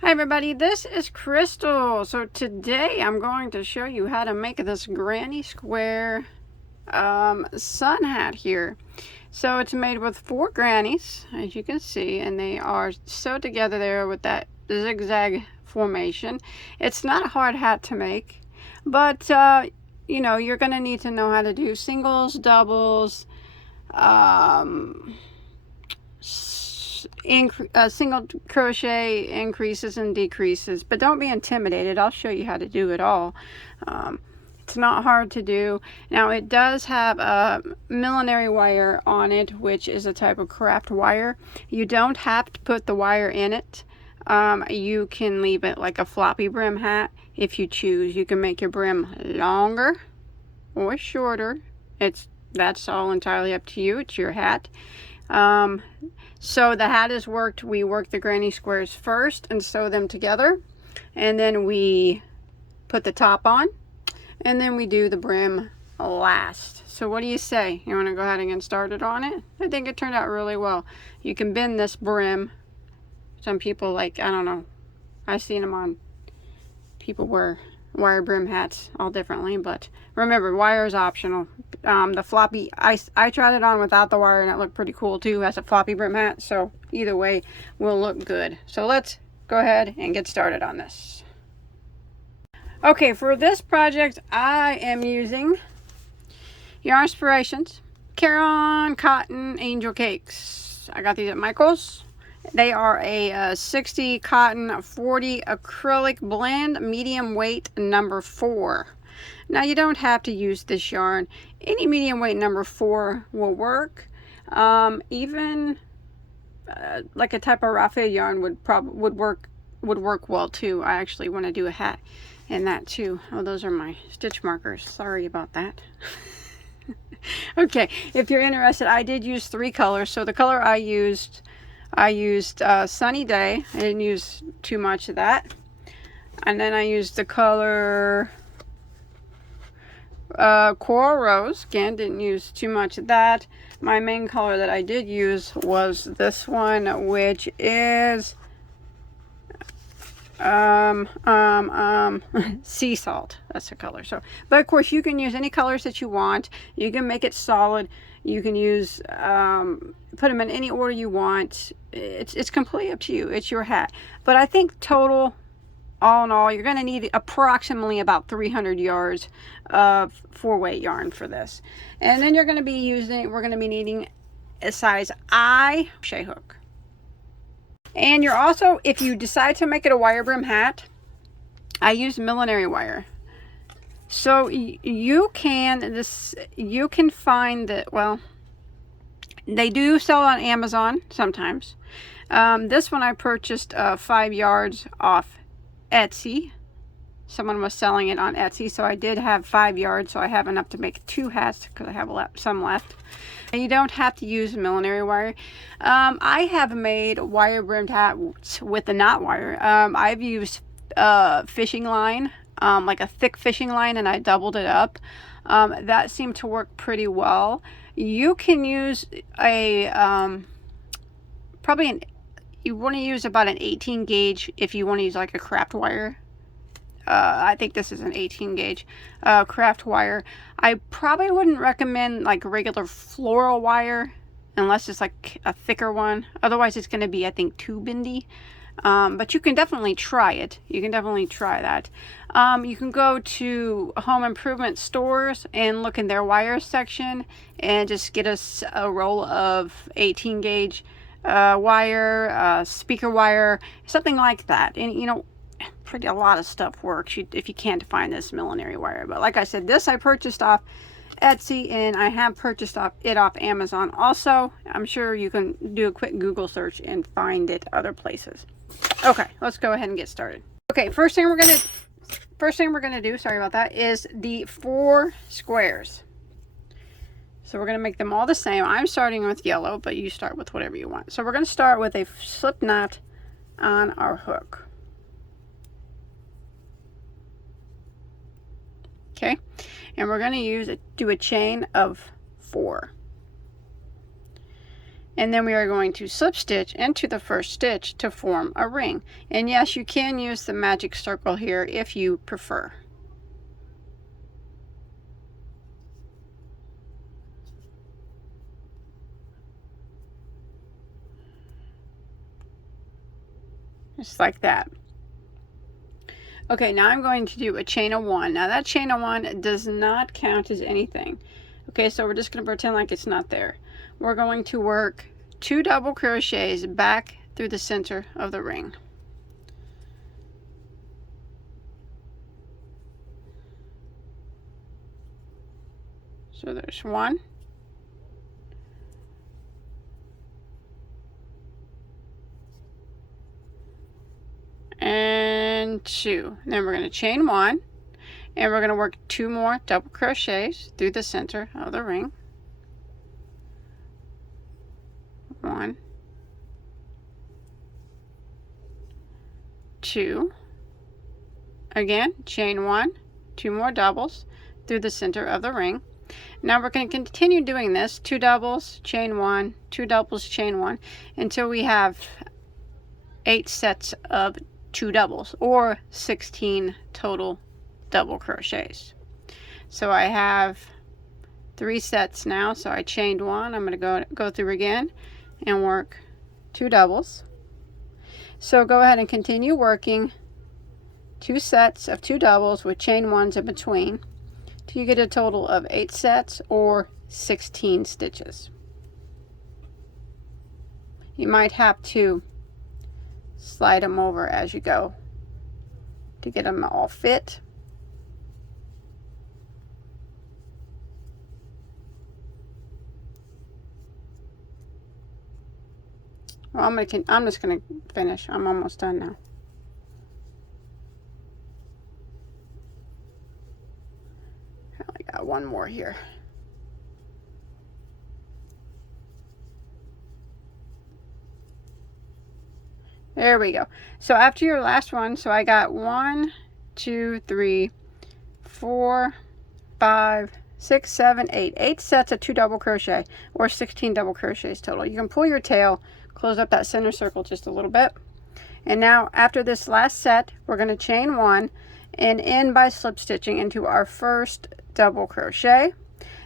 Hi everybody, this is Crystal. So today I'm going to show you how to make this granny square sun hat here. So it's made with 4 grannies, as you can see, and they are sewed together there with that zigzag formation. It's not a hard hat to make, but you know, you're going to need to know how to do singles, doubles, single crochet increases and decreases, but don't be intimidated. I'll show you how to do it all. It's not hard to do. Now it does have a millinery wire on it, which is a type of craft wire. You don't have to put the wire in it. You can leave it like a floppy brim hat if you choose. You can make your brim longer or shorter. That's all entirely up to you. It's your hat. So the hat is worked. We work the granny squares first and sew them together, and then we put the top on, and then we do the brim last. So what do you say? You want to go ahead and get started on it? I think it turned out really well. You can bend this brim. Some people, like, I don't know, I've seen them on, people wear wire brim hats all differently, but remember, wire is optional. The floppy, I tried it on without the wire and it looked pretty cool too as a floppy brim hat, so either way will look good. So let's go ahead and get started on this. Okay, for this project I am using Yarn Inspirations Caron Cotton Angel Cakes. I got these at Michael's. They are a 60 cotton 40 acrylic blend, medium weight, number 4. Now you don't have to use this yarn. Any medium weight number 4 will work. Even like a type of raffia yarn would work well too. I actually want to do a hat in that too. Oh, those are my stitch markers. Sorry about that. Okay, if you're interested, I did use 3 colors. So the color I used Sunny Day. I didn't use too much of that. And then I used the color Coral Rose. Again, didn't use too much of that. My main color that I did use was this one, which is sea salt. That's the color. So, but of course you can use any colors that you want. You can make it solid. You can use put them in any order you want. It's completely up to you. It's your hat. But I think total, all in all, you're going to need approximately about 300 yards of 4-weight yarn for this. And then we're going to be needing a size I crochet hook. And you're also, if you decide to make it a wire brim hat, I use millinery wire. So you can find that, well, they do sell on Amazon sometimes. This one I purchased 5 yards off Etsy. Someone was selling it on Etsy, so I did have 5 yards, so I have enough to make 2 hats because I have some left. And you don't have to use millinery wire. I have made wire brimmed hats with the knot wire. I've used fishing line, like a thick fishing line, and I doubled it up. That seemed to work pretty well. You can use a you want to use about an 18 gauge if you want to use like a craft wire. I think this is an 18 gauge craft wire. I probably wouldn't recommend like regular floral wire unless it's like a thicker one. Otherwise it's going to be, I think, too bendy. But you can definitely try it. You can definitely try that. You can go to home improvement stores and look in their wire section and just get us a roll of 18 gauge wire, speaker wire, something like that. And you know, a lot of stuff works if you can't find this millinery wire. But like I said, this I purchased off Etsy, and I have purchased it off Amazon also. I'm sure you can do a quick Google search and find it other places. Okay, let's go ahead and get started. Okay, first thing we're gonna do, sorry about that, is the 4 squares. So we're gonna make them all the same. I'm starting with yellow, but you start with whatever you want. So we're gonna start with a slip knot on our hook. Okay, and we're going to do a chain of 4. And then we are going to slip stitch into the first stitch to form a ring. And yes, you can use the magic circle here if you prefer. Just like that. Okay, now I'm going to do a chain of one. Now that chain of one does not count as anything. Okay, so we're just going to pretend like it's not there. We're going to work 2 double crochets back through the center of the ring. So there's 1. And 2. And then we're going to chain 1, and we're going to work 2 more double crochets through the center of the ring. 1, 2. Again, chain 1, 2 more doubles through the center of the ring. Now we're going to continue doing this, 2 doubles, chain 1, 2 doubles, chain 1, until we have 8 sets of 2 doubles, or 16 total double crochets. So I have 3 sets now, so I chained 1. I'm going to go through again and work 2 doubles. So go ahead and continue working 2 sets of 2 doubles with chain 1s in between till you get a total of 8 sets or 16 stitches. You might have to slide them over as you go to get them all fit. Well, I'm just gonna finish. I'm almost done now. I only got 1 more here. There we go. So after your last one, so I got 1, 2, 3, 4, 5, 6, 7, 8. 8 sets of 2 double crochet, or 16 double crochets total. You can pull your tail, close up that center circle just a little bit. And now after this last set, we're going to chain 1 and end by slip stitching into our first double crochet.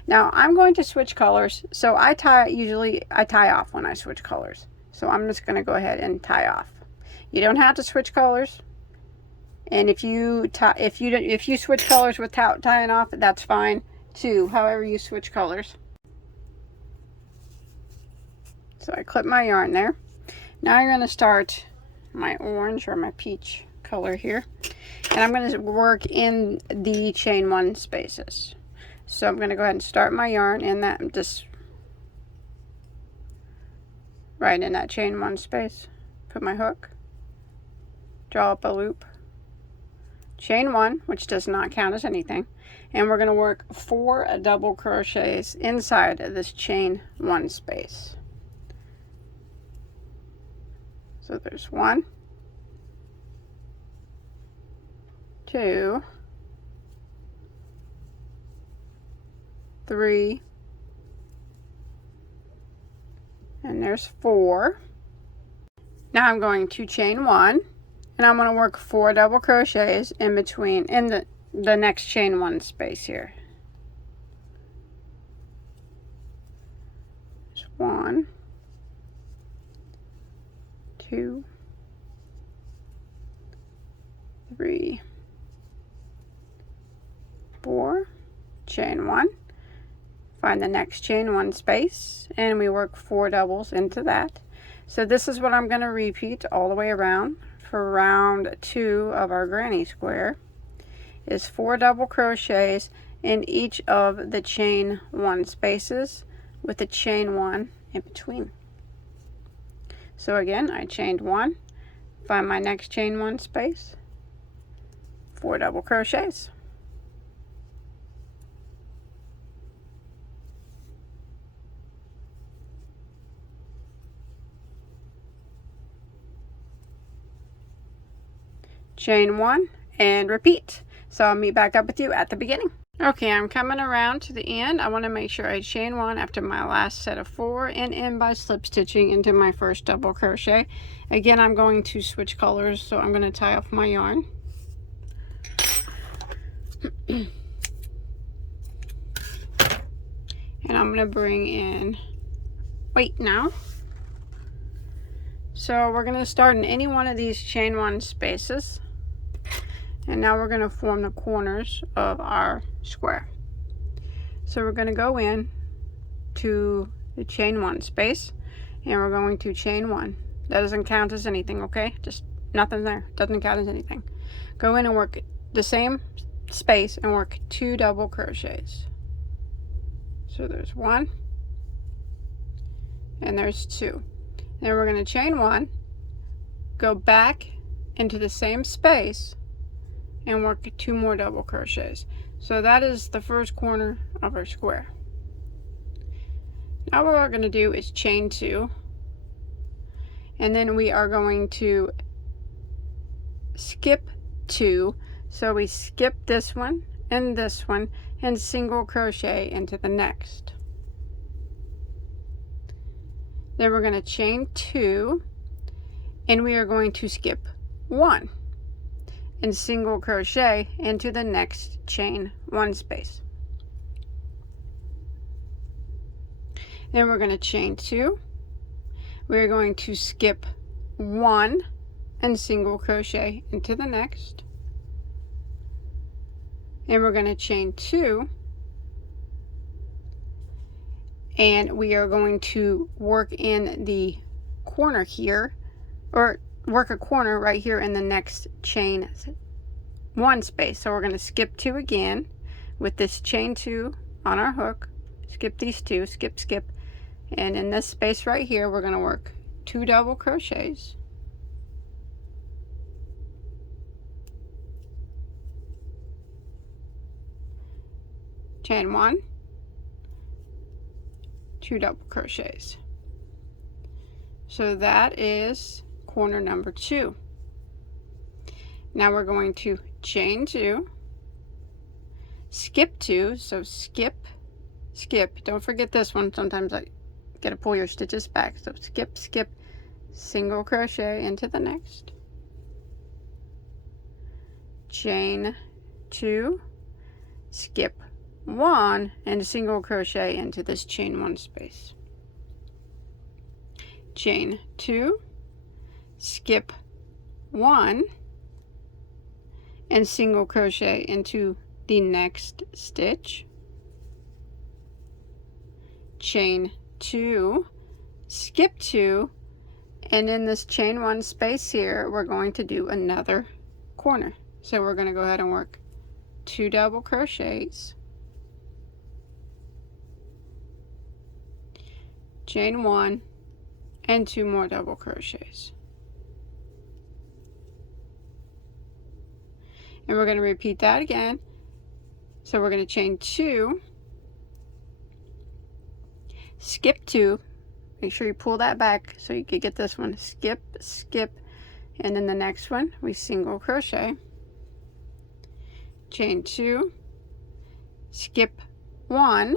Now I'm going to switch colors, so usually I tie off when I switch colors. So I'm just going to go ahead and tie off. You don't have to switch colors, and if you switch colors without tying off, that's fine too, however you switch colors. So I clip my yarn there. Now I'm going to start my orange or my peach color here, and I'm going to work in the chain 1 spaces. So I'm going to go ahead and start my yarn in that, just right in that chain 1 space. Put my hook, draw up a loop, chain 1, which does not count as anything, and we're going to work 4 double crochets inside of this chain 1 space. So there's 1, 2, 3, and there's 4. Now I'm going to chain 1, and I'm going to work 4 double crochets in between, in the next chain 1 space here. There's 1, 2, 3, 4, chain 1, find the next chain 1 space, and we work 4 doubles into that. So this is what I'm going to repeat all the way around for round 2 of our granny square, is 4 double crochets in each of the chain 1 spaces with a chain 1 in between. So again, I chained 1, find my next chain 1 space, 4 double crochets. Chain 1 and repeat. So I'll meet back up with you at the beginning. Okay, I'm coming around to the end. I want to make sure I chain 1 after my last set of 4 and end by slip stitching into my first double crochet. Again, I'm going to switch colors, so I'm going to tie off my yarn. And I'm going to bring in weight now. So we're going to start in any one of these chain 1 spaces. And now we're going to form the corners of our square. So we're going to go in to the chain 1 space, and we're going to chain 1. That doesn't count as anything, okay? Just nothing there. Doesn't count as anything. Go in and work the same space and work 2 double crochets. So there's 1 and there's 2. Then we're going to chain 1, go back into the same space and work 2 more double crochets. So that is the first corner of our square. Now what we're going to do is chain 2, and then we are going to skip 2. So we skip this one and single crochet into the next. Then we're going to chain 2, and we are going to skip 1 and single crochet into the next chain 1 space. Then we're going to chain 2. We're going to skip 1 and single crochet into the next. And we're going to chain 2. And we are going to work in the corner here, or work a corner right here in the next chain 1 space. So we're going to skip 2 again with this chain 2 on our hook. Skip these 2, skip, skip. And in this space right here, we're going to work 2 double crochets. Chain 1, 2 double crochets. So that is corner number 2. Now we're going to chain 2, skip 2, so skip, skip. Don't forget this one. Sometimes I gotta pull your stitches back. So skip, skip, single crochet into the next. Chain 2, skip 1 and single crochet into this chain 1 space. Chain 2, skip 1 and single crochet into the next stitch. Chain 2, skip 2, and in this chain 1 space here we're going to do another corner. So we're going to go ahead and work 2 double crochets, chain 1 and 2 more double crochets, and we're going to repeat that again. So we're going to chain 2, skip 2, make sure you pull that back so you can get this one, skip, skip, and then the next one we single crochet, chain 2, skip 1,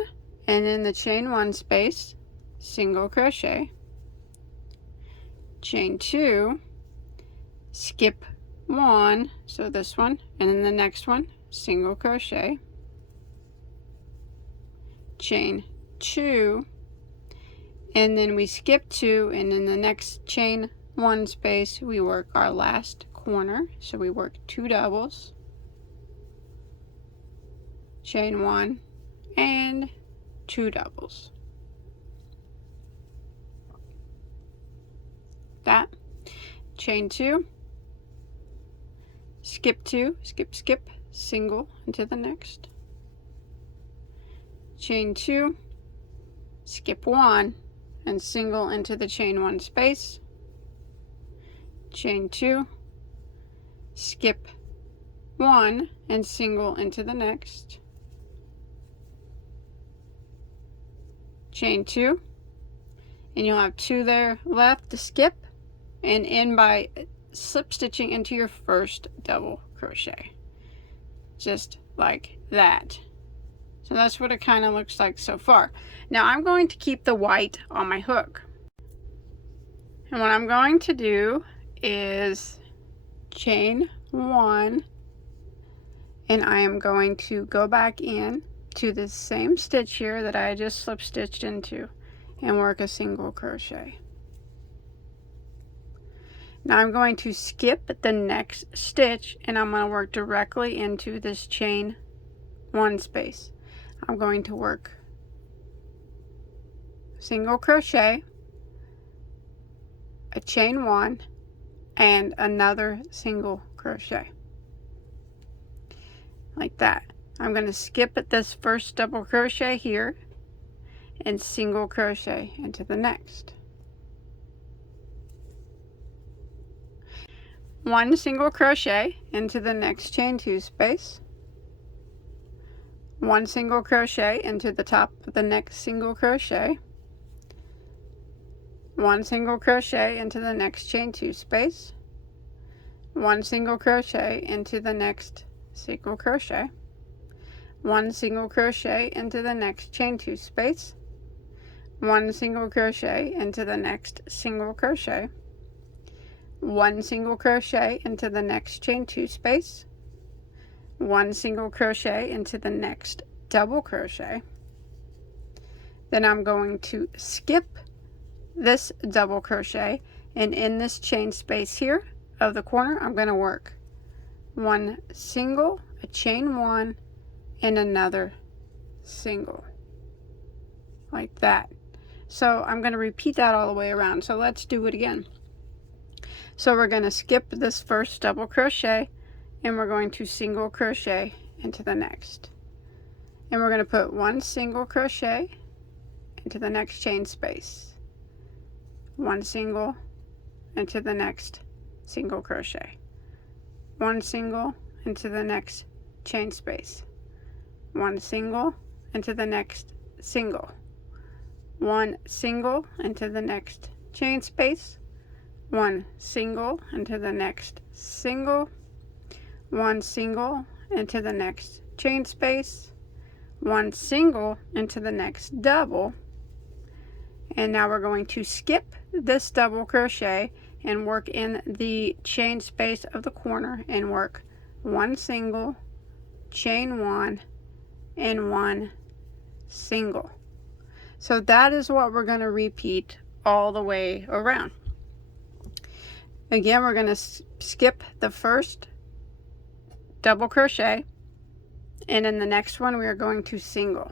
and in the chain 1 space single crochet, chain 2, skip 1, so this one, and then the next one single crochet, chain 2, and then we skip 2, and in the next chain 1 space we work our last corner. So we work 2 doubles, chain 1 and 2 doubles. That, chain 2, skip 2, skip, skip, single into the next, chain 2, skip 1 and single into the chain 1 space, chain 2, skip 1 and single into the next, chain 2, and you'll have 2 there left to skip, and end by slip stitching into your first double crochet, just like that. So that's what it kind of looks like so far. Now I'm going to keep the white on my hook. And what I'm going to do is chain 1, and I am going to go back in to the same stitch here that I just slip stitched into and work a single crochet. Now I'm going to skip the next stitch and I'm going to work directly into this chain 1 space. I'm going to work single crochet, a chain 1, and another single crochet like that. I'm going to skip at this first double crochet here and single crochet into the next. 1 single crochet into the next chain 2 space, 1 single crochet into the top of the next single crochet, 1 single crochet into the next chain 2 space, 1 single crochet into the next single crochet, 1 single crochet into the next chain 2 space, 1 single crochet into the next single crochet, 1 single crochet into the next chain 2 space, 1 single crochet into the next double crochet. Then I'm going to skip this double crochet, and in this chain space here of the corner I'm going to work 1 single, a chain 1, and another single like that. So I'm going to repeat that all the way around. So let's do it again. So we're going to skip this first double crochet and we're going to single crochet into the next, and we're going to put 1 single crochet into the next chain space, 1 single into the next single crochet, 1 single into the next chain space, 1 single into the next single, 1 single into the next chain space, 1 single into the next single, 1 single into the next chain space, 1 single into the next double, and now we're going to skip this double crochet and work in the chain space of the corner and work 1 single, chain 1, and 1 single. So that is what we're going to repeat all the way around. Again, we're going to skip the first double crochet, and in the next one we are going to single,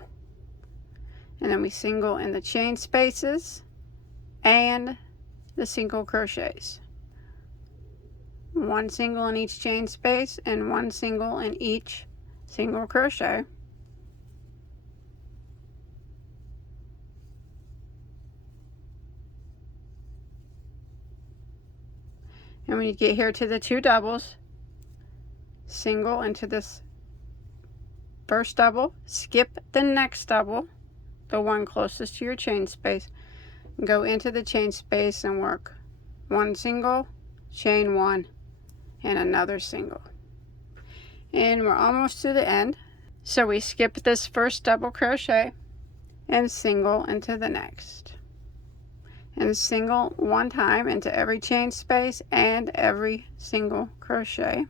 and then we single in the chain spaces and the single crochets, 1 single in each chain space and 1 single in each single crochet. And when you get here to the 2 doubles, single into this first double, skip the next double, the one closest to your chain space, go into the chain space and work 1 single, chain 1, and another single. And we're almost to the end. So we skip this first double crochet and single into the next, and single 1 time into every chain space and every single crochet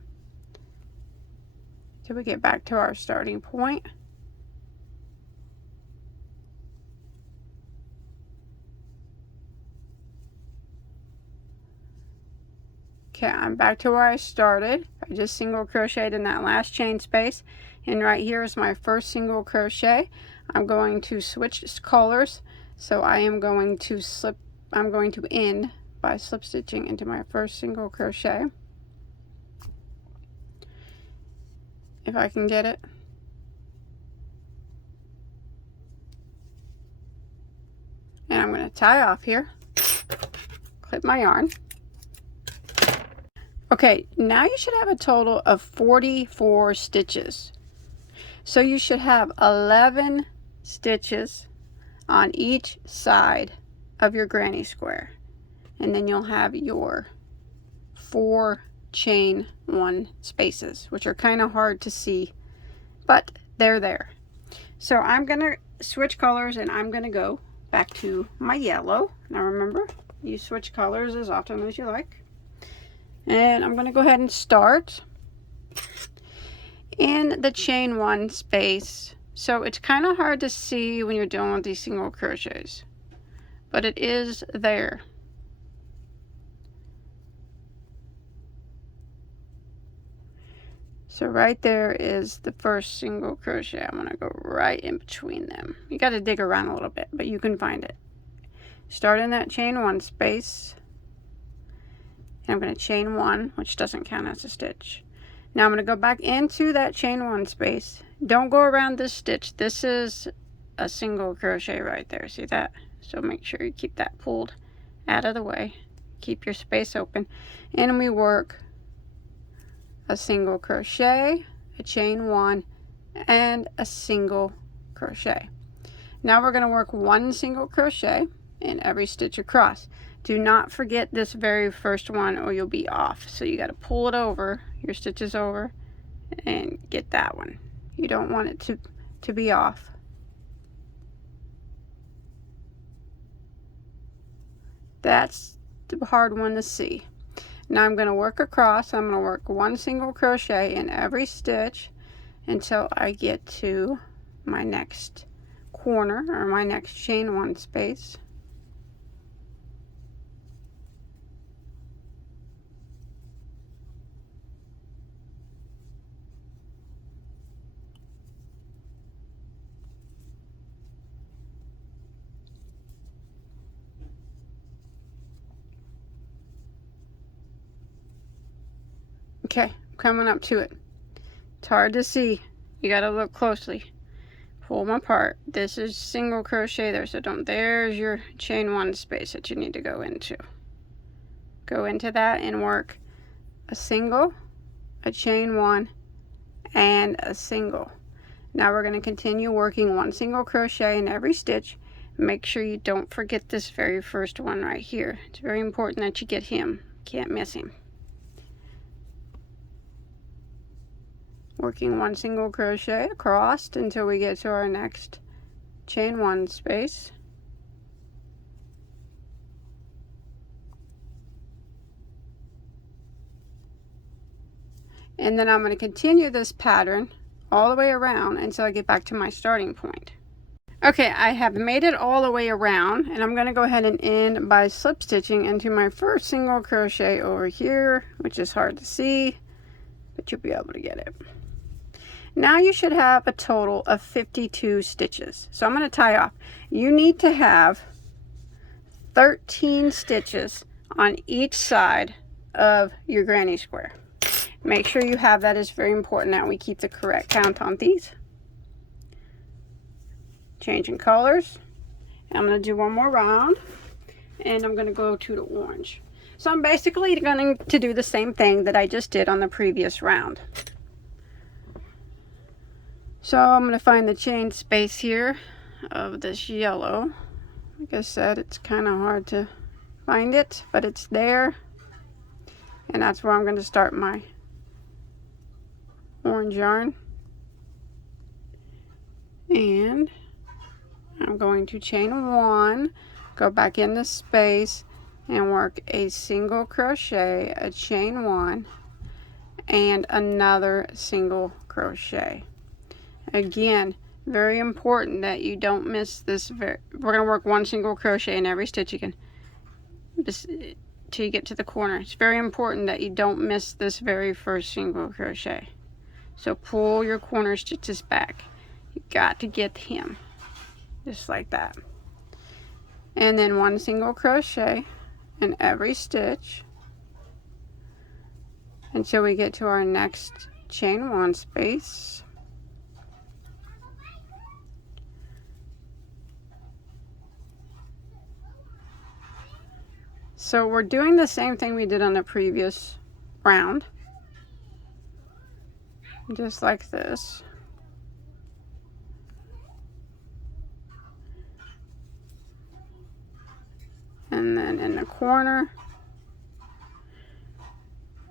till we get back to our starting point. Okay, I'm back to where I started. I just single crocheted in that last chain space, and right here is my first single crochet. I'm going to switch colors, so I am going to end by slip stitching into my first single crochet, if I can get it. And I'm going to tie off here, clip my yarn. Okay, now you should have a total of 44 stitches. So you should have 11 stitches on each side of your granny square, and then you'll have your 4 chain 1 spaces, which are kind of hard to see, but they're there. So I'm gonna switch colors, and I'm gonna go back to my yellow. Now remember, you switch colors as often as you like. And I'm gonna go ahead and start in the chain 1 space. So it's kind of hard to see when you're doing with these single crochets, but it is there. So right there is the first single crochet. I'm gonna go right in between them. You got to dig around a little bit, but you can find it. Start in that chain 1 space, and I'm going to chain 1, which doesn't count as a stitch. Now I'm going to go back into that chain 1 space. Don't go around this stitch. This is a single crochet right there. See that? So make sure you keep that pulled out of the way. Keep your space open, and we work a single crochet, a chain 1, and a single crochet. Now we're going to work 1 single crochet in every stitch across. Do not forget this very first one, or you'll be off. So you got to pull it over, your stitches over, and get that one. You don't want it to be off. That's the hard one to see. Now I'm going to work across. I'm going to work 1 single crochet in every stitch until I get to my next corner, or my next chain 1 space. Okay, coming up to it. It's hard to see. You got to look closely. Pull them apart. This is single crochet there, so don't. There's your chain 1 space that you need to go into. Go into that and work a single, a chain 1, and a single. Now we're going to continue working 1 single crochet in every stitch. Make sure you don't forget this very first one right here. It's very important that you get him. Can't miss him. Working 1 single crochet across until we get to our next chain 1 space. And then I'm going to continue this pattern all the way around until I get back to my starting point. Okay, I have made it all the way around, and I'm going to go ahead and end by slip stitching into my first single crochet over here, which is hard to see, but you'll be able to get it. Now you should have a total of 52 stitches. So I'm going to tie off. You need to have 13 stitches on each side of your granny square. Make sure you have that. It's very important that we keep the correct count on these. Changing colors. I'm going to do one more round, and I'm going to go to the orange. So I'm basically going to do the same thing that I just did on the previous round. So I'm going to find the chain space here of this yellow. Like I said, it's kind of hard to find it, but it's there. And that's where I'm going to start my orange yarn. And I'm going to chain 1, go back in the space, and work a single crochet, a chain 1, and another single crochet. Again, very important that you don't miss this. We're going to work 1 single crochet in every stitch again, just till you get to the corner. It's very important that you don't miss this very first single crochet. So pull your corner stitches back. You got to get him, just like that. And then 1 single crochet in every stitch until we get to our next chain 1 space. So we're doing the same thing we did on the previous round, just like this. And then in the corner,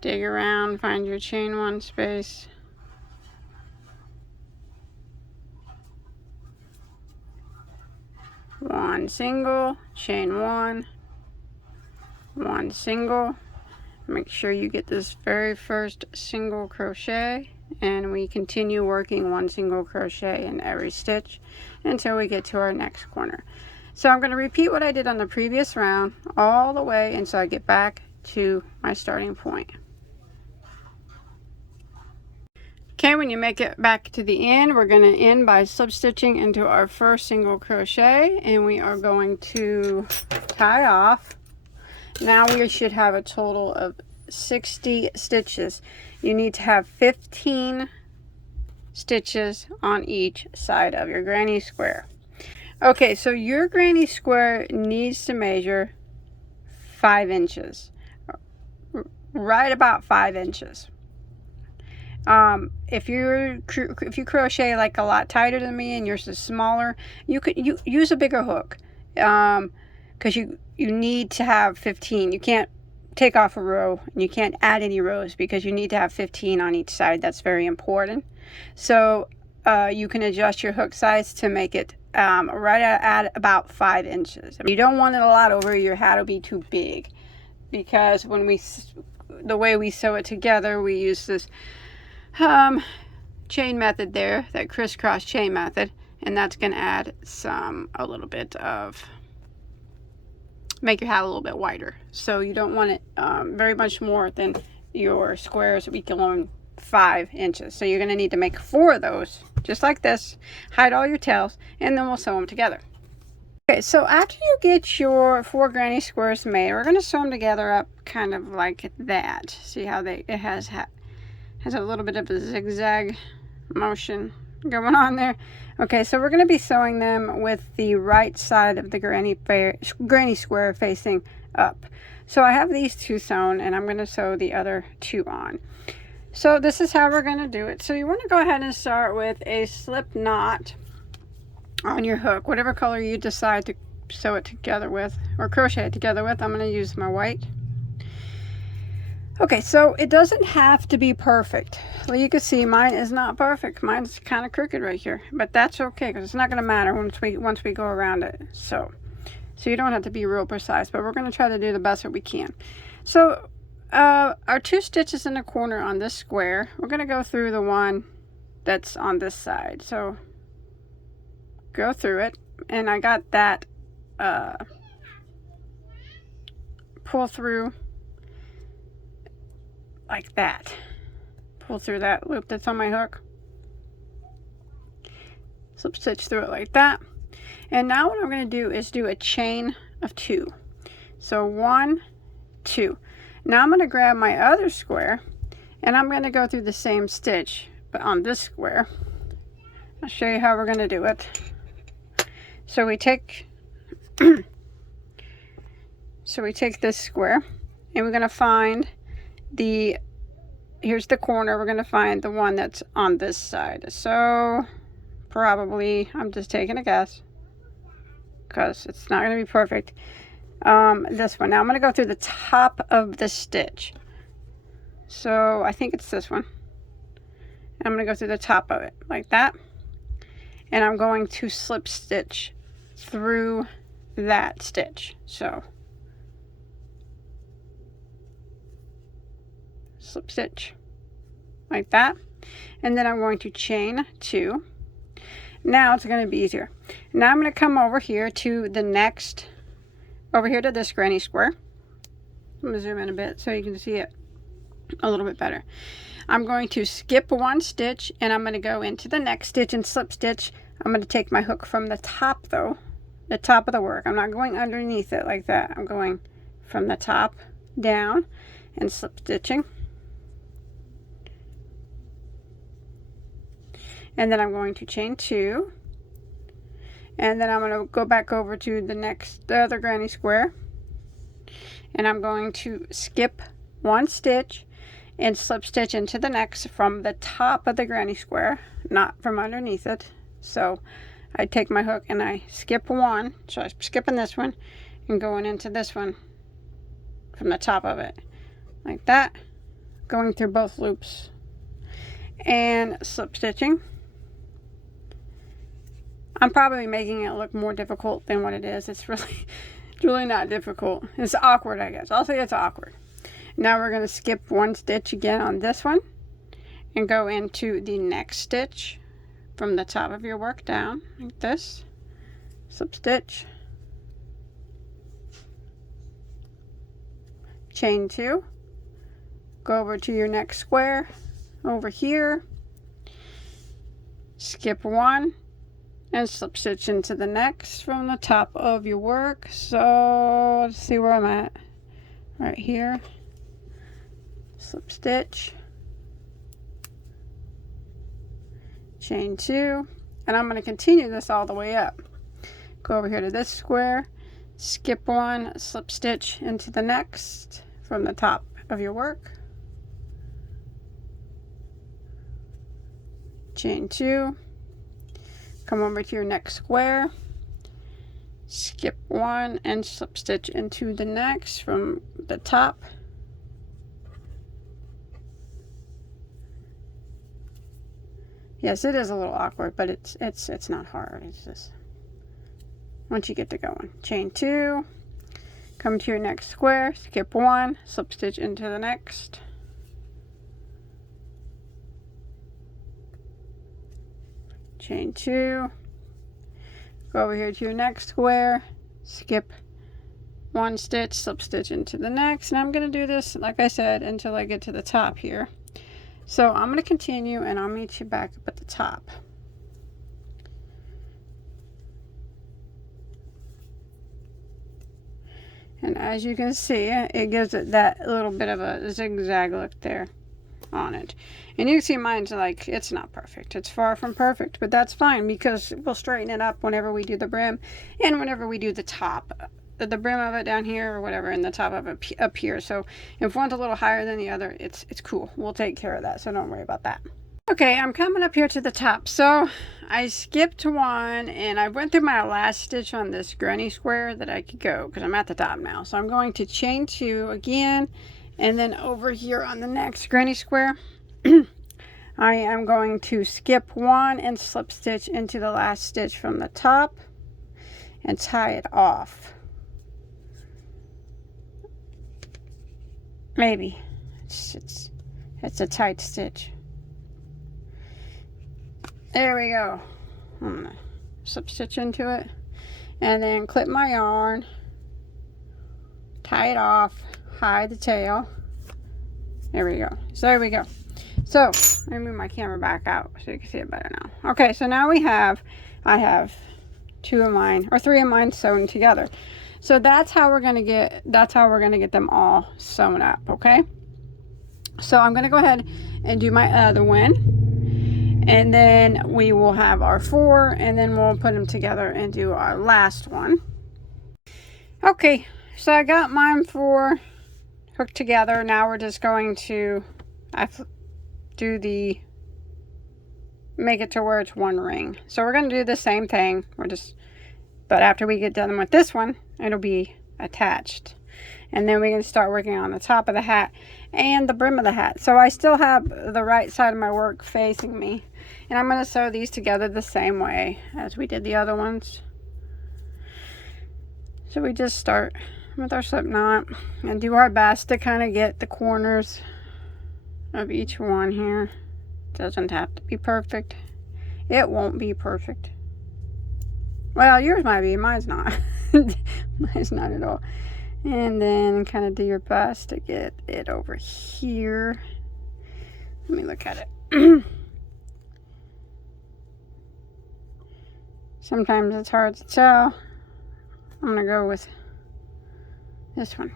dig around, find your chain 1 space. 1 single, chain 1, 1 single. Make sure you get this very first single crochet, and we continue working 1 single crochet in every stitch until we get to our next corner. So I'm going to repeat what I did on the previous round all the way until I get back to my starting point. Okay, when you make it back to the end, we're going to end by slip stitching into our first single crochet, and we are going to tie off. Now we should have a total of 60 stitches. You need to have 15 stitches on each side of your granny square. Okay, so your granny square needs to measure 5 inches, right about 5 inches. If you crochet like a lot tighter than me and yours is smaller, you use a bigger hook, because you need to have 15. You can't take off a row, and you can't add any rows because you need to have 15 on each side. That's very important. So you can adjust your hook size to make it right at about 5 inches. You don't want it a lot over your hat will be too big, because when the way we sew it together, we use this chain method there, that crisscross chain method, and that's going to add a little bit of, make your hat a little bit wider. So you don't want it very much more than your squares equaling 5 inches. So you're going to need to make 4 of those, just like this, hide all your tails, and then we'll sew them together. Okay, so after you get your 4 granny squares made, we're going to sew them together up kind of like that. See how it has a little bit of a zigzag motion going on there. Okay, so we're going to be sewing them with the right side of the granny square facing up. So I have these 2 sewn, and I'm going to sew the other 2 on. So this is how we're going to do it. So you want to go ahead and start with a slip knot on your hook, whatever color you decide to sew it together with or crochet it together with. I'm going to use my white. Okay, so it doesn't have to be perfect. Well, you can see mine is not perfect. Mine's kind of crooked right here, but that's okay because it's not going to matter once we go around it. So you don't have to be real precise, but we're going to try to do the best that we can. So our 2 stitches in the corner on this square, we're going to go through the one that's on this side. So go through it, and I got that pull through like that. Pull through that loop that's on my hook. Slip stitch through it like that. And now what I'm going to do is do a chain of 2. So 1, 2. Now I'm going to grab my other square, and I'm going to go through the same stitch, but on this square. I'll show you how we're going to do it. So we take this square, and we're going to find here's the corner. We're going to find the one that's on this side. So probably, I'm just taking a guess because it's not going to be perfect. This one. Now I'm going to go through the top of the stitch. So I think it's this one. I'm going to go through the top of it like that. And I'm going to slip stitch through that stitch. So slip stitch like that, and then I'm going to chain 2. Now it's going to be easier. Now I'm going to come over here to the next, over here to this granny square. I'm going to zoom in a bit so you can see it a little bit better. I'm going to skip 1 stitch, and I'm going to go into the next stitch and slip stitch. I'm going to take my hook from the top though, the top of the work. I'm not going underneath it like that. I'm going from the top down and slip stitching. And then I'm going to chain 2, and then I'm going to go back over to the other granny square, and I'm going to skip 1 stitch and slip stitch into the next from the top of the granny square, not from underneath it. So I take my hook and I skip 1, so I'm skipping this one and going into this one from the top of it like that, going through both loops and slip stitching. I'm probably making it look more difficult than what it is. It's really not difficult. It's awkward, I guess. I'll say it's awkward. Now we're going to skip one stitch again on this one and go into the next stitch from the top of your work down like this. Slip stitch, chain 2, go over to your next square over here, skip 1 and slip stitch into the next from the top of your work. So let's see where I'm at. Right here, slip stitch, chain 2, and I'm going to continue this all the way up. Go over here to this square, skip 1, slip stitch into the next from the top of your work, chain 2, come over to your next square, skip 1 and slip stitch into the next from the top, yes, it is a little awkward, but it's not hard. It's just once you get to going, chain 2, come to your next square, skip 1, slip stitch into the next, chain 2, go over here to your next square, skip 1 stitch, slip stitch into the next, and I'm going to do this, like I said, until I get to the top here. So I'm going to continue and I'll meet you back up at the top. And as you can see, it gives it that little bit of a zigzag look there on it. And you can see mine's like, it's not perfect. It's far from perfect, but that's fine because we'll straighten it up whenever we do the brim and whenever we do the top. The brim of it down here or whatever, and the top of it up here. So if one's a little higher than the other, it's cool. We'll take care of that, so don't worry about that. Okay, I'm coming up here to the top. So I skipped 1 and I went through my last stitch on this granny square that I could go because I'm at the top now. So I'm going to chain 2 again, and then over here on the next granny square I am going to skip 1 and slip stitch into the last stitch from the top and tie it off. Maybe it's a tight stitch. There we go. I'm gonna slip stitch into it and then clip my yarn, tie it off, hide the tail. There we go. So there we go. So let me move my camera back out so you can see it better now. Okay, so now I have 2 of mine or 3 of mine sewn together. So that's how we're gonna get them all sewn up, okay? So I'm gonna go ahead and do my other one, and then we will have our 4, and then we'll put them together and do our last one. Okay, so I got mine 4 hooked together. Now we're just going to make it to where it's 1 ring. So we're gonna do the same thing. But after we get done with this one, it'll be attached. And then we can start working on the top of the hat and the brim of the hat. So I still have the right side of my work facing me. And I'm going to sew these together the same way as we did the other ones. So we just start with our slip knot and do our best to kind of get the corners of each one here. It doesn't have to be perfect. It won't be perfect. Well, yours might be, mine's not. Mine's not at all. And then kind of do your best to get it over here. Let me look at it. Sometimes it's hard to tell. I'm going to go with this one.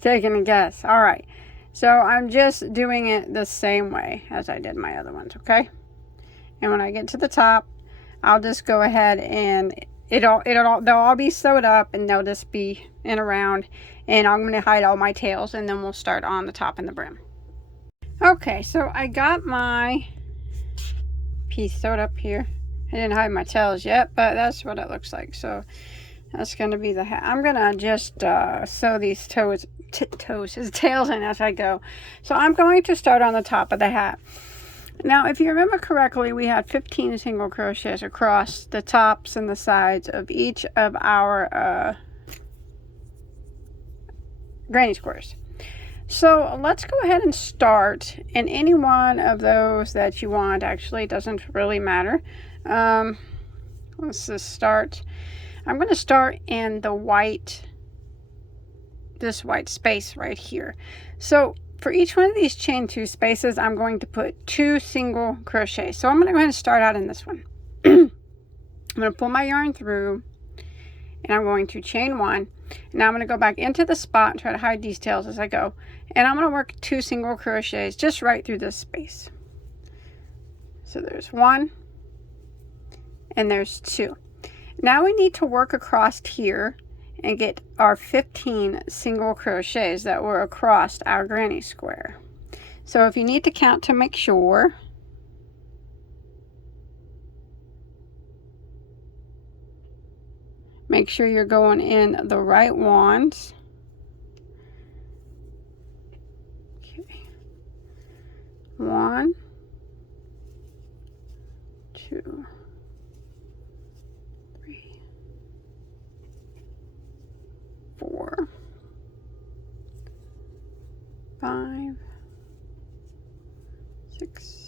Taking a guess. All right. So I'm just doing it the same way as I did my other ones, okay? And when I get to the top, I'll just go ahead and they'll all be sewed up and they'll just be in a round, and I'm going to hide all my tails, and then we'll start on the top and the brim. Okay, so I got my piece sewed up here. I didn't hide my tails yet, but that's what it looks like. So that's going to be the hat. I'm going to just sew these tails in as I go. So I'm going to start on the top of the hat. Now, if you remember correctly, we had 15 single crochets across the tops and the sides of each of our granny squares. So let's go ahead and start in any one of those that you want. Actually, it doesn't really matter. Let's just start. I'm going to start in the white, this white space right here. So for each one of these chain 2 spaces, I'm going to put 2 single crochets. So I'm going to go ahead and start out in this one. I'm going to pull my yarn through, and I'm going to chain 1. Now I'm going to go back into the spot and try to hide these tails as I go. And I'm going to work 2 single crochets just right through this space. So there's 1, and there's 2. Now we need to work across here and get our 15 single crochets that were across our granny square. So if you need to count to make sure, make sure you're going in the right ones. Okay. 1, 2, 3, 4, 5, 6,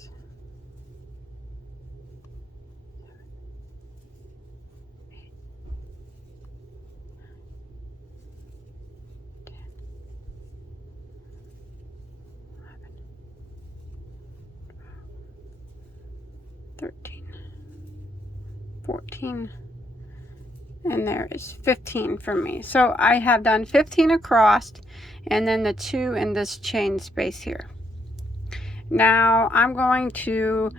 13, 14, and there is 15 for me. So I have done 15 across, and then the 2 in this chain space here. Now I'm going to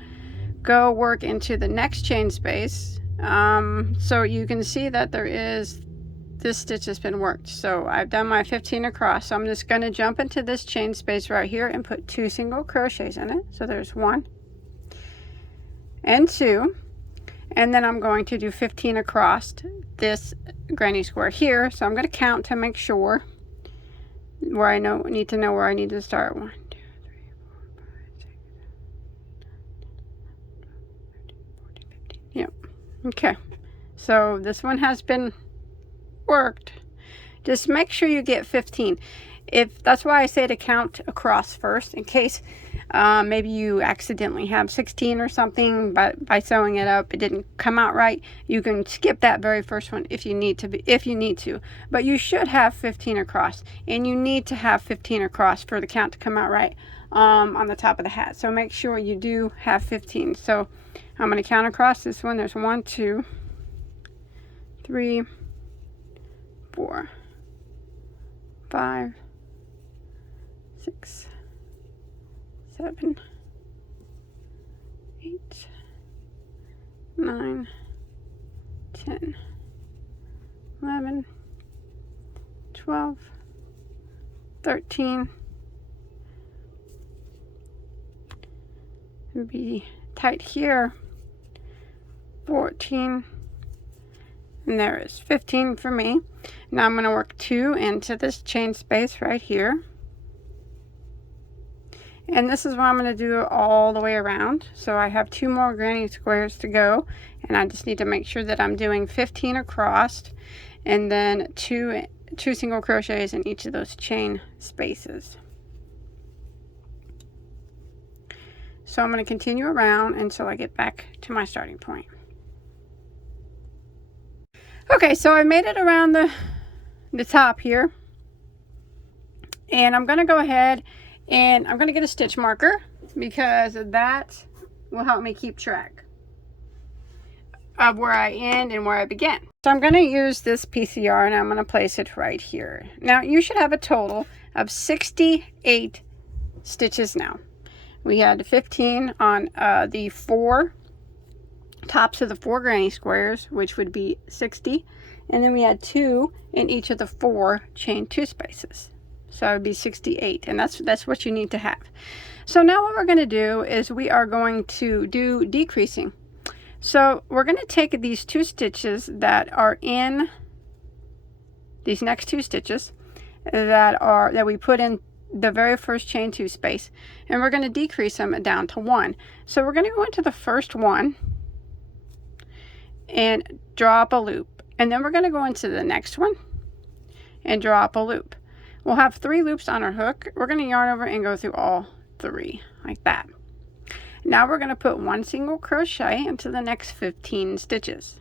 go work into the next chain space. So you can see that there is, this stitch has been worked. So I've done my 15 across. So I'm just going to jump into this chain space right here and put 2 single crochets in it. So there's 1 and 2, and then I'm going to do 15 across this granny square here. So I'm going to count to make sure where I need to know where I need to start. 1, 2, 3, 4, 5, 6, 7, 8, 9, 10, 11, 12, 13, 14, 15. Yep. Okay. So this one has been worked. Just make sure you get 15. If that's why I say to count across first, in case maybe you accidentally have 16 or something, but by sewing it up it didn't come out right. You can skip that very first one if you need to, but you should have 15 across, and you need to have 15 across for the count to come out right on the top of the hat. So make sure you do have 15. So I'm going to count across this one. There's 1, 2, 3, 4, 5, 6, 7, 8, 9, 10, 11, 12, 13. Be tight here. 14. And there is 15 for me. Now I'm going to work 2 into this chain space right here. And this is what I'm going to do all the way around. So I have 2 more granny squares to go, and I just need to make sure that I'm doing 15 across, and then two single crochets in each of those chain spaces. So I'm going to continue around until I get back to my starting point. Okay, so I made it around the top here, and I'm going to go ahead and I'm going to get a stitch marker, because that will help me keep track of where I end and where I begin. So I'm going to use this piece of yarn, and I'm going to place it right here. Now you should have a total of 68 stitches now. We had 15 on the 4 tops of the 4 granny squares, which would be 60, and then we had 2 in each of the 4 chain 2 spaces. So it would be 68, and that's what you need to have. So now what we're going to do is we are going to do decreasing. So we're going to take these 2 stitches that are in these next 2 stitches that we put in the very first chain 2 space, and we're going to decrease them down to 1. So we're going to go into the first one and draw up a loop, and then we're going to go into the next one and draw up a loop. We'll have 3 loops on our hook. We're going to yarn over and go through all 3 like that. Now we're going to put 1 single crochet into the next 15 stitches.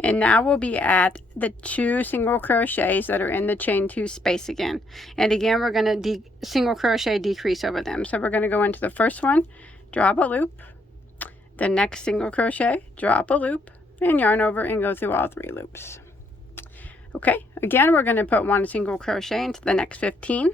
And now we'll be at the 2 single crochets that are in the chain 2 space again. And again, we're going to single crochet decrease over them. So we're going to go into the first one, drop a loop, the next single crochet, drop a loop, and yarn over and go through all 3 loops. Okay, again, we're going to put 1 single crochet into the next 15.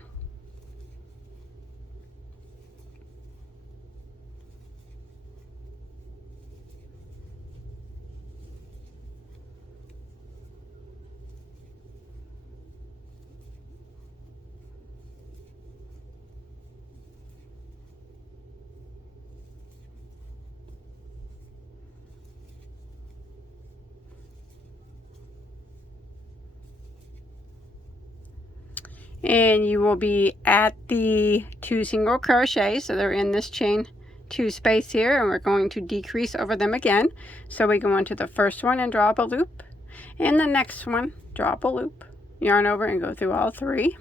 And you will be at the 2 single crochets, so they're in this chain 2 space here, and we're going to decrease over them again. So we go into the first one and drop a loop, and the next one, drop a loop, yarn over and go through all 3.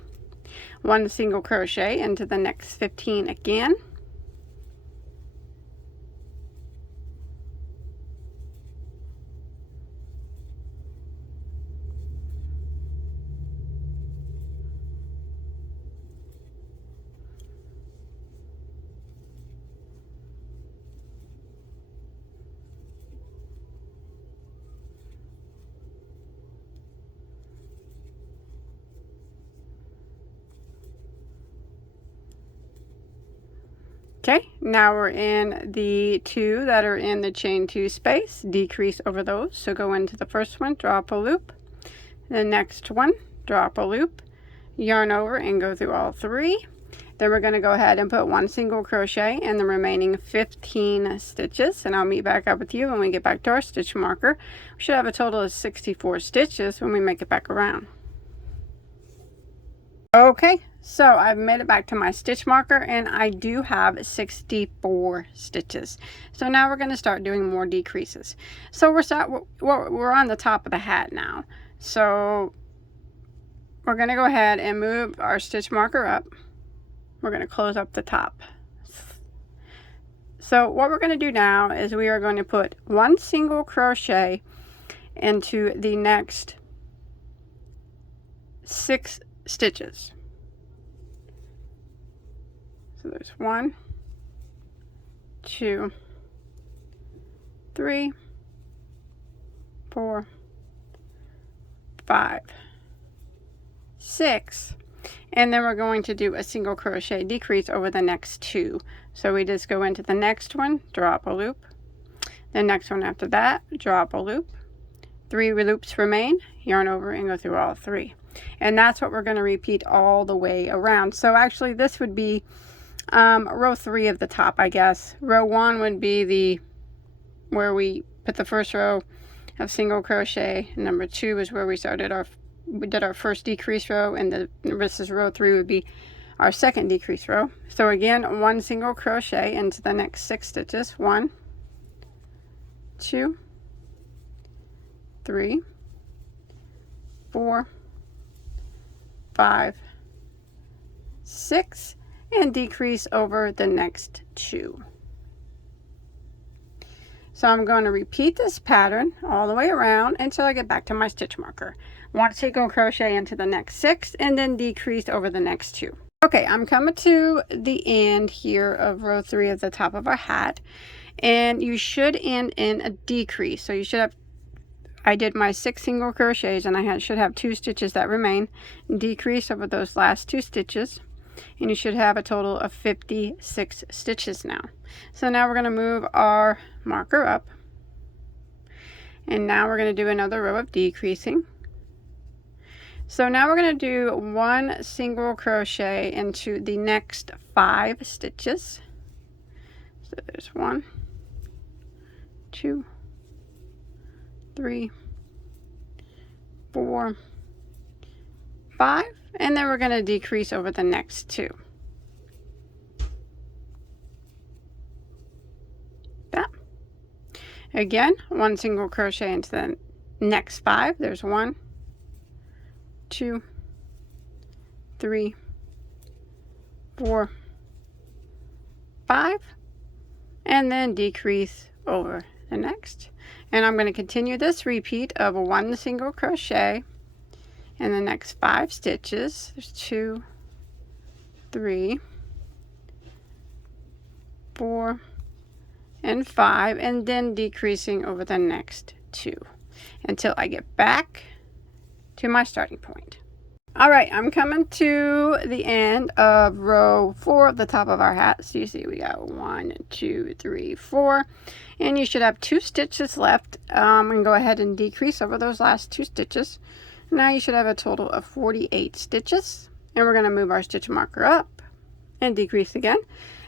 1 single crochet into the next 15 again. Okay, now we're in the 2 that are in the chain 2 space, decrease over those. So go into the first one, drop a loop, the next one, drop a loop, yarn over and go through all 3. Then we're going to go ahead and put 1 single crochet in the remaining 15 stitches, and I'll meet back up with you when we get back to our stitch marker. We should have a total of 64 stitches when we make it back around. Okay, so I've made it back to my stitch marker, and I do have 64 stitches. So now we're going to start doing more decreases. So we're on the top of the hat now. So we're going to go ahead and move our stitch marker up. We're going to close up the top. So what we're going to do now is we are going to put 1 single crochet into the next 6 stitches. So there's 1, 2, 3, 4, 5, 6, and then we're going to do a single crochet decrease over the next 2. So we just go into the next one, drop a loop, the next one after that, drop a loop, 3 loops remain, yarn over and go through all 3. And that's what we're going to repeat all the way around. So actually this would be row 3 of the top, I guess. Row 1 would be where we put the first row of single crochet. Number 2 is where we did our first decrease row, and this is row 3 would be our second decrease row. So again, 1 single crochet into the next 6 stitches. 1, 2, 3, 4, 5, 6, and decrease over the next 2. So I'm going to repeat this pattern all the way around until I get back to my stitch marker. 1 single crochet into the next 6 and then decrease over the next 2. Okay, I'm coming to the end here of row 3 of the top of our hat, and you should end in a decrease. So you should have I did my 6 single crochets, and I should have 2 stitches that remain. Decrease over those last 2 stitches, and you should have a total of 56 stitches now. So now we're going to move our marker up, and now we're going to do another row of decreasing. So now we're going to do 1 single crochet into the next 5 stitches. So there's 1, 2, 3, 4, 5, and then we're going to decrease over the next 2. That. Again, 1 single crochet into the next 5. There's 1, 2, 3, 4, 5, and then decrease over the next. And I'm going to continue this repeat of 1 single crochet in the next 5 stitches. There's 2, 3, 4, and 5, and then decreasing over the next 2 until I get back to my starting point. Alright, I'm coming to the end of row 4 of the top of our hat. So you see we got 1, 2, 3, 4, and you should have 2 stitches left. And go ahead and decrease over those last 2 stitches. Now you should have a total of 48 stitches, and we're going to move our stitch marker up and decrease again.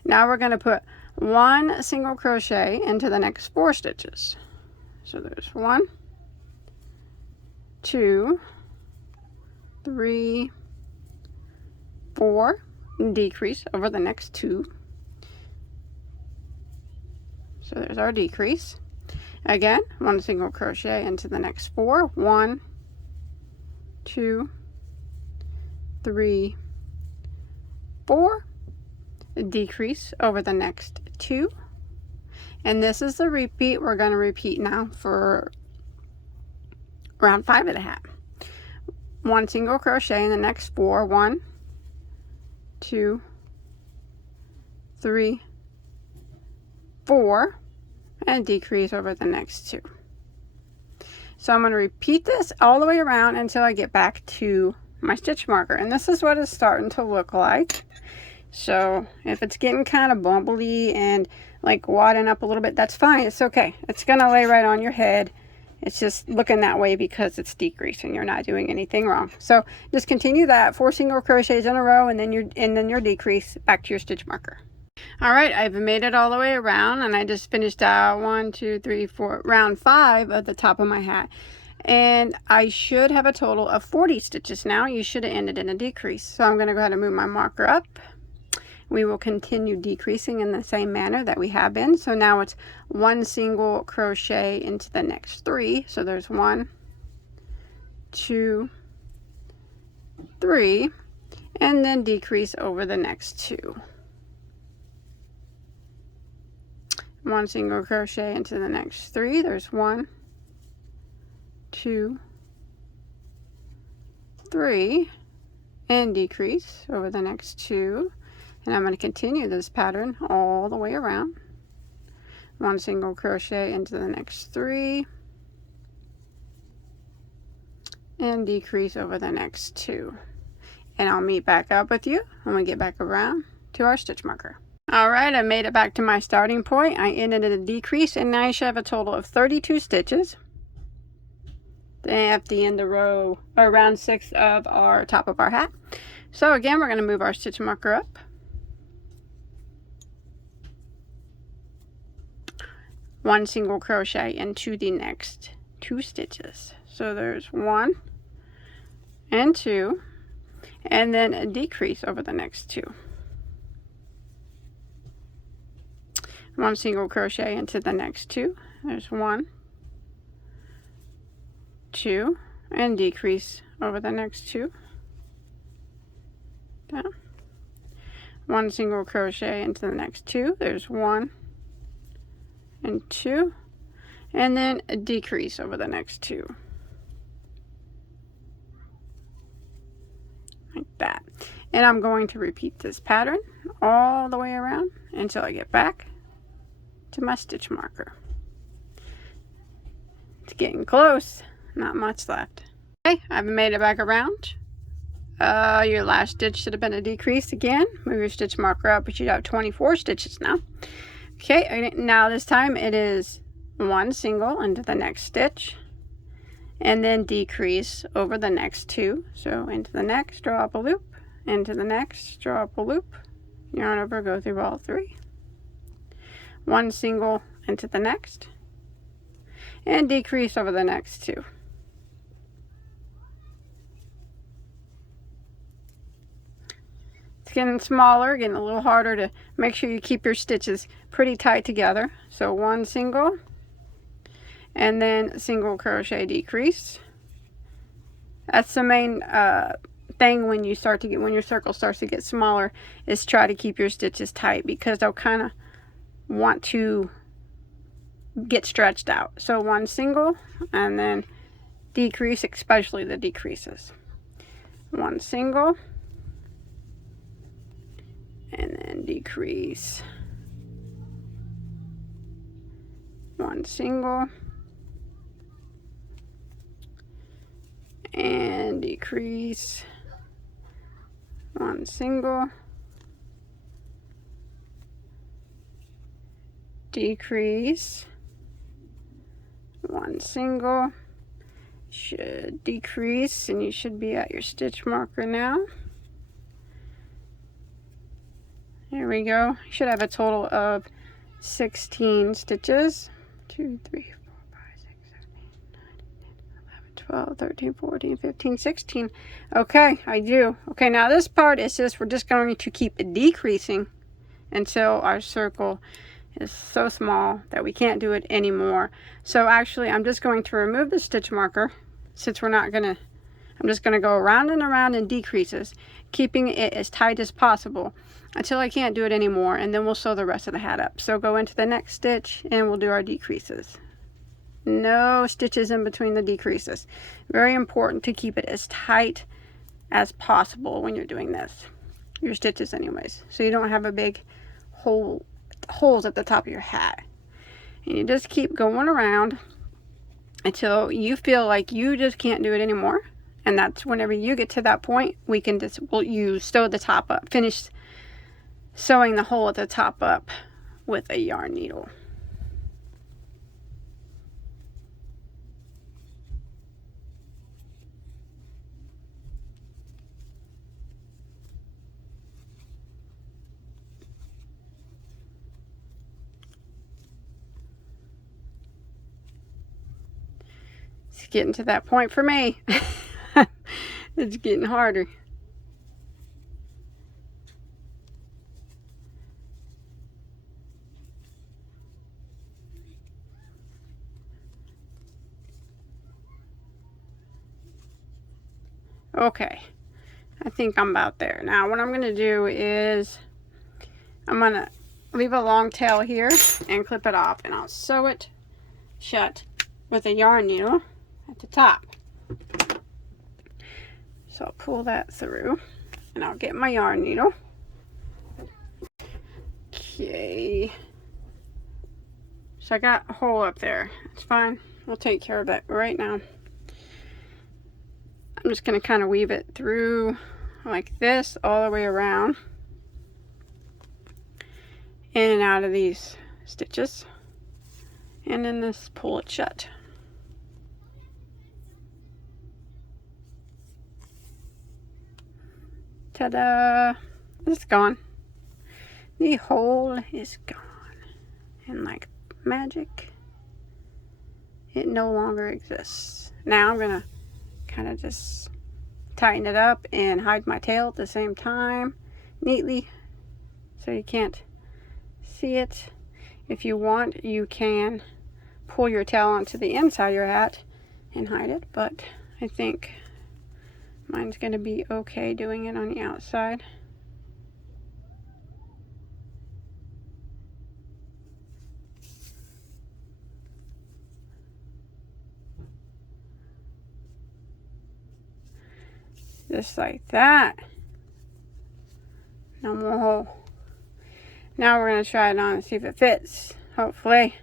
Now we're going to put 1 single crochet into the next 4 stitches. So there's 1, 2, 3, 4, and decrease over the next 2. So there's our decrease. Again, 1 single crochet into the next 4. 1, 2, 3, 4, decrease over the next 2. And this is the repeat we're going to repeat now for round 5 of the hat. 1 single crochet in the next 4. 1, 2, 3, 4, and decrease over the next 2. So I'm going to repeat this all the way around until I get back to my stitch marker, and this is what it's starting to look like. So if it's getting kind of bumbly and like wadding up a little bit, that's fine. It's okay. It's going to lay right on your head. It's just looking that way because it's decreasing. You're not doing anything wrong. So just continue that 4 single crochets in a row, and then your decrease back to your stitch marker. All right, I've made it all the way around, and I just finished out 1, 2, 3, 4, round 5 at the top of my hat. And I should have a total of 40 stitches now. You should have ended in a decrease. So I'm going to go ahead and move my marker up. We will continue decreasing in the same manner that we have been. So now it's 1 single crochet into the next 3. So there's 1, 2, 3, and then decrease over the next 2. 1 single crochet into the next 3. There's 1, 2, 3, and decrease over the next 2. And I'm going to continue this pattern all the way around. 1 single crochet into the next 3, and decrease over the next 2. And I'll meet back up with you when we get back around to our stitch marker. Alright, I made it back to my starting point. I ended at a decrease, and now you should have a total of 32 stitches at the end of round 6 of our top of our hat. So again, we're going to move our stitch marker up. 1 single crochet into the next 2 stitches. So there's 1 and 2, and then a decrease over the next 2. 1 single crochet into the next 2. There's 1, 2, and decrease over the next 2. Down. 1 single crochet into the next 2. There's 1 and 2, and then a decrease over the next 2, like that. And I'm going to repeat this pattern all the way around until I get back to my stitch marker. It's getting close. Not much left. Okay, I've made it back around. Your last stitch should have been a decrease again. Move your stitch marker up. You should have 24 stitches now. Okay, now this time it is one single into the next stitch, and then decrease over the next two. So into the next, draw up a loop, into the next, draw up a loop, yarn over, go through all three. One single into the next, and decrease over the next two. It's getting smaller, getting a little harder to make sure you keep your stitches pretty tight together. So one single, and then single crochet decrease. That's the main thing when you start to get, when your circle starts to get smaller, is try to keep your stitches tight, because they'll kind of want to get stretched out. So one single, and then decrease, especially the decreases. One single, and then decrease. One single, and decrease. One single, decrease. One single, should decrease, and you should be at your stitch marker now. There we go. You should have a total of 16 stitches. 2, 3, 4, 5, 6, 7, 8, 9, 10, 11, 12, 13, 14, 15, 16. Okay, I do. Okay, now this part is just, we're just going to keep it decreasing until our circle is so small that we can't do it anymore. So actually, I'm just going to remove the stitch marker, since we're not going to, I'm just going to go around and around in decreases, keeping it as tight as possible until I can't do it anymore, and then we'll sew the rest of the hat up. So go into the next stitch and we'll do our decreases. No stitches in between the decreases. Very important to keep it as tight as possible when you're doing this, your stitches anyways, so you don't have a big holes at the top of your hat. And you just keep going around until you feel like you just can't do it anymore. And that's whenever you get to that point, we can just, you sew the top up, finish sewing the hole at the top up with a yarn needle. It's getting to that point for me. It's getting harder. Okay, I think I'm about there. Now what I'm going to do is I'm going to leave a long tail here and clip it off, and I'll sew it shut with a yarn needle at the top. So I'll pull that through, and I'll get my yarn needle. Okay, so I got a hole up there. It's fine, we'll take care of that right now. I'm just going to kind of weave it through like this all the way around, in and out of these stitches, and then just pull it shut. Ta-da! It's gone. The hole is gone. And like magic, it no longer exists. Now I'm going to kind of just tighten it up and hide my tail at the same time neatly so you can't see it. If you want, you can pull your tail onto the inside of your hat and hide it, but I think mine's going to be okay doing it on the outside. Just like that. No more hole. Now we're going to try it on and see if it fits. Hopefully.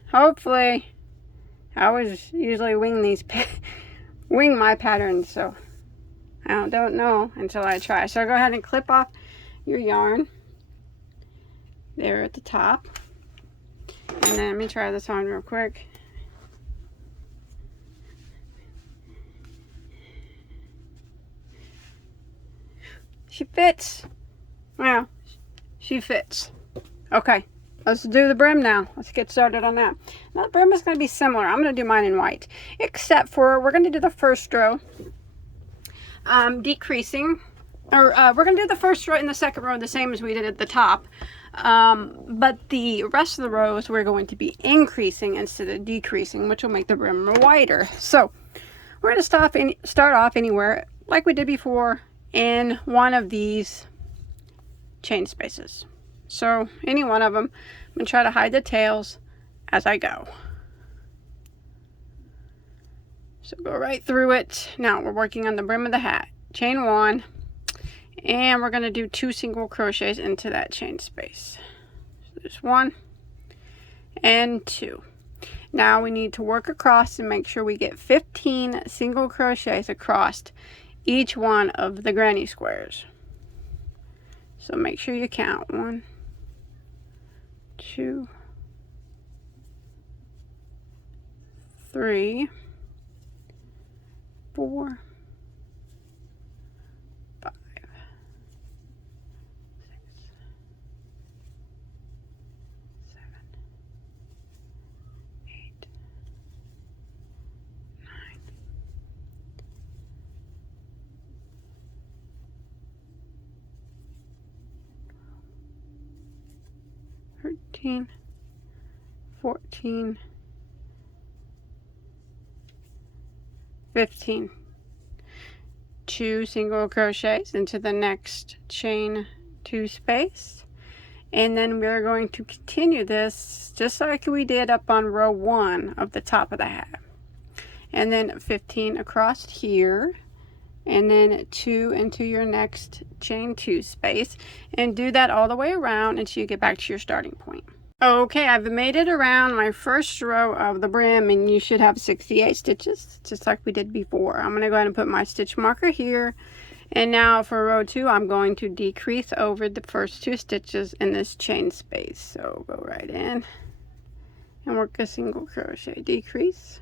I always usually wing my patterns, so I don't know until I try. So go ahead and clip off your yarn there at the top. And then let me try this on real quick. She fits. Well, she fits. Okay, let's do the brim now. Let's get started on that. Now the brim is going to be similar. I'm going to do mine in white, except for we're going to do the first row decreasing, or we're going to do the first row and the second row the same as we did at the top. But the rest of the rows we're going to be increasing instead of decreasing, which will make the brim wider. So we're going to start off anywhere like we did before in one of these chain spaces. So any one of them. I'm going to try to hide the tails as I go. So go right through it. Now we're working on the brim of the hat. Chain 1, and we're going to do 2 single crochets into that chain space. So there's 1 and 2. Now we need to work across and make sure we get 15 single crochets across each one of the granny squares. So make sure you count 1, 2, 3, 4, 5, 6, 7, 8, 9, 13, 14, 15. 2 single crochets into the next chain 2 space, and then we're going to continue this just like we did up on row 1 of the top of the hat, and then 15 across here, and then 2 into your next chain 2 space, and do that all the way around until you get back to your starting point. Okay, I've made it around my first row of the brim, and you should have 68 stitches, just like we did before. I'm going to go ahead and put my stitch marker here. And now for row 2, I'm going to decrease over the first 2 stitches in this chain space. So go right in and work a single crochet, decrease.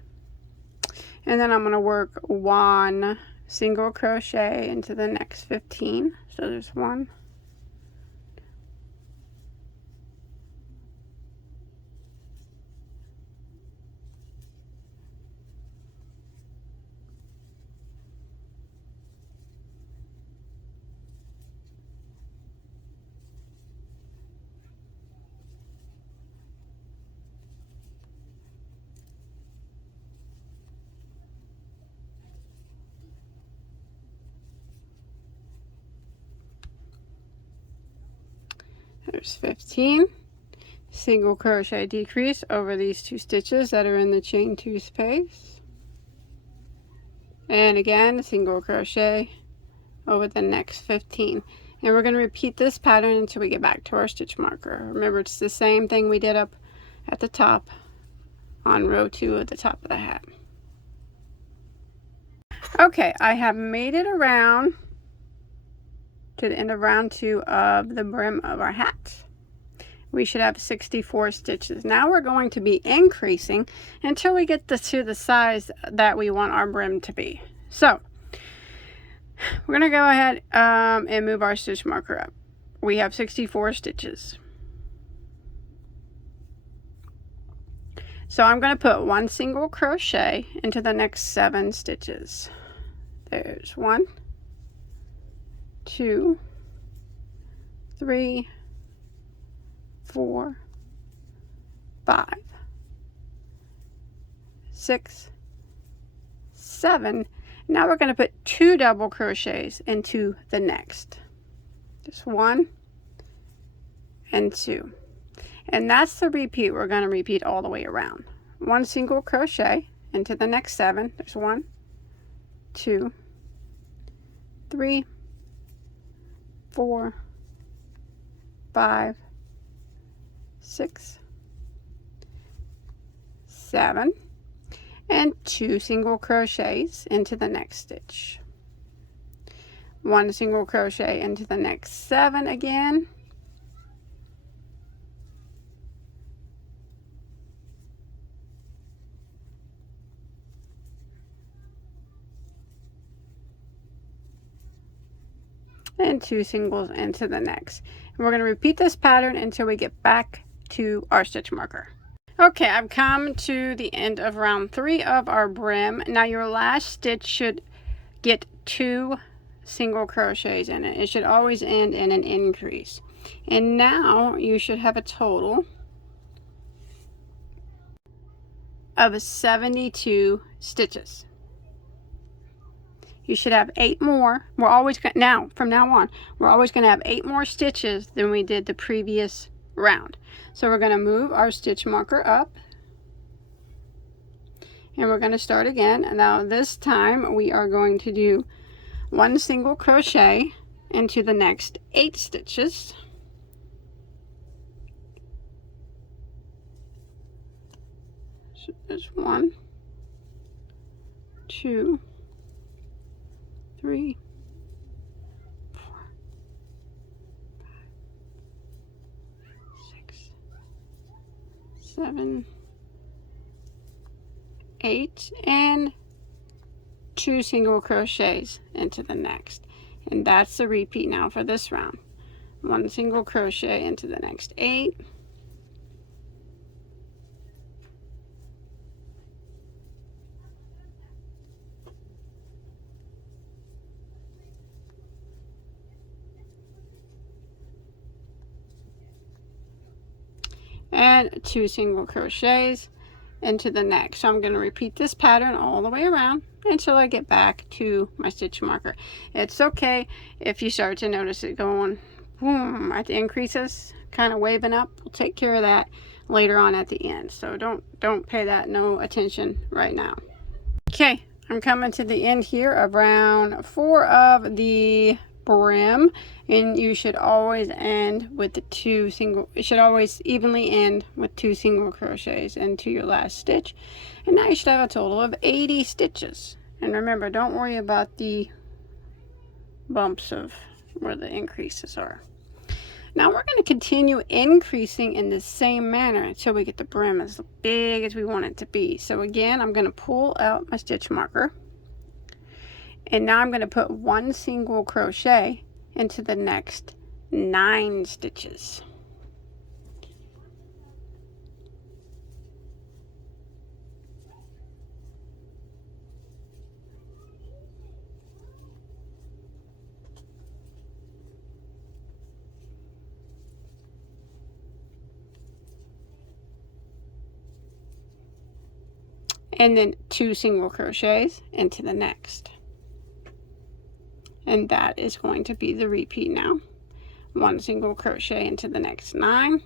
And then I'm going to work 1 single crochet into the next 15. So there's 1. There's 15. Single crochet, decrease over these 2 stitches that are in the chain 2 space. And again, single crochet over the next 15. And we're going to repeat this pattern until we get back to our stitch marker. Remember, it's the same thing we did up at the top on row 2 at the top of the hat. Okay, I have made it around to the end of round 2 of the brim of our hat. We should have 64 stitches. Now we're going to be increasing until we get to the size that we want our brim to be. So we're going to go ahead and move our stitch marker up. We have 64 stitches. So I'm going to put 1 single crochet into the next 7 stitches. There's 1, 2, 3, 4, 5, 6, 7. Now we're going to put 2 double crochets into the next. Just 1 and 2. And that's the repeat we're going to repeat all the way around. 1 single crochet into the next 7. There's 1, 2, 3, 4, 5, 6, 7. and 2 single crochets into the next stitch, 1 single crochet into the next 7 again, and 2 singles into the next. And we're going to repeat this pattern until we get back to our stitch marker. Okay, I've come to the end of round 3 of our brim. Now your last stitch should get 2 single crochets in it. It should always end in an increase. And now you should have a total of 72 stitches. You should have 8 more. We're always going from now on, we're always going to have 8 more stitches than we did the previous round. So we're going to move our stitch marker up, and we're going to start again. And now this time we are going to do 1 single crochet into the next 8 stitches, so there's 1, 2, 3, 4, 5, 6, 7, 8, and 2 single crochets into the next. And that's the repeat now for this round. 1 single crochet into the next 8, and 2 single crochets into the next. So I'm going to repeat this pattern all the way around until I get back to my stitch marker. It's okay if you start to notice it going boom at the increases, kind of waving up. We'll take care of that later on at the end. So don't pay that no attention right now. Okay, I'm coming to the end here of round 4 of the brim, and you should always end with the 2 single, it should always evenly end with 2 single crochets into your last stitch. And now you should have a total of 80 stitches. And remember, don't worry about the bumps of where the increases are. Now we're going to continue increasing in the same manner until we get the brim as big as we want it to be. So again, I'm going to pull out my stitch marker, and now I'm going to put 1 single crochet into the next 9 stitches. And then 2 single crochets into the next. And that is going to be the repeat now. 1 single crochet into the next 9.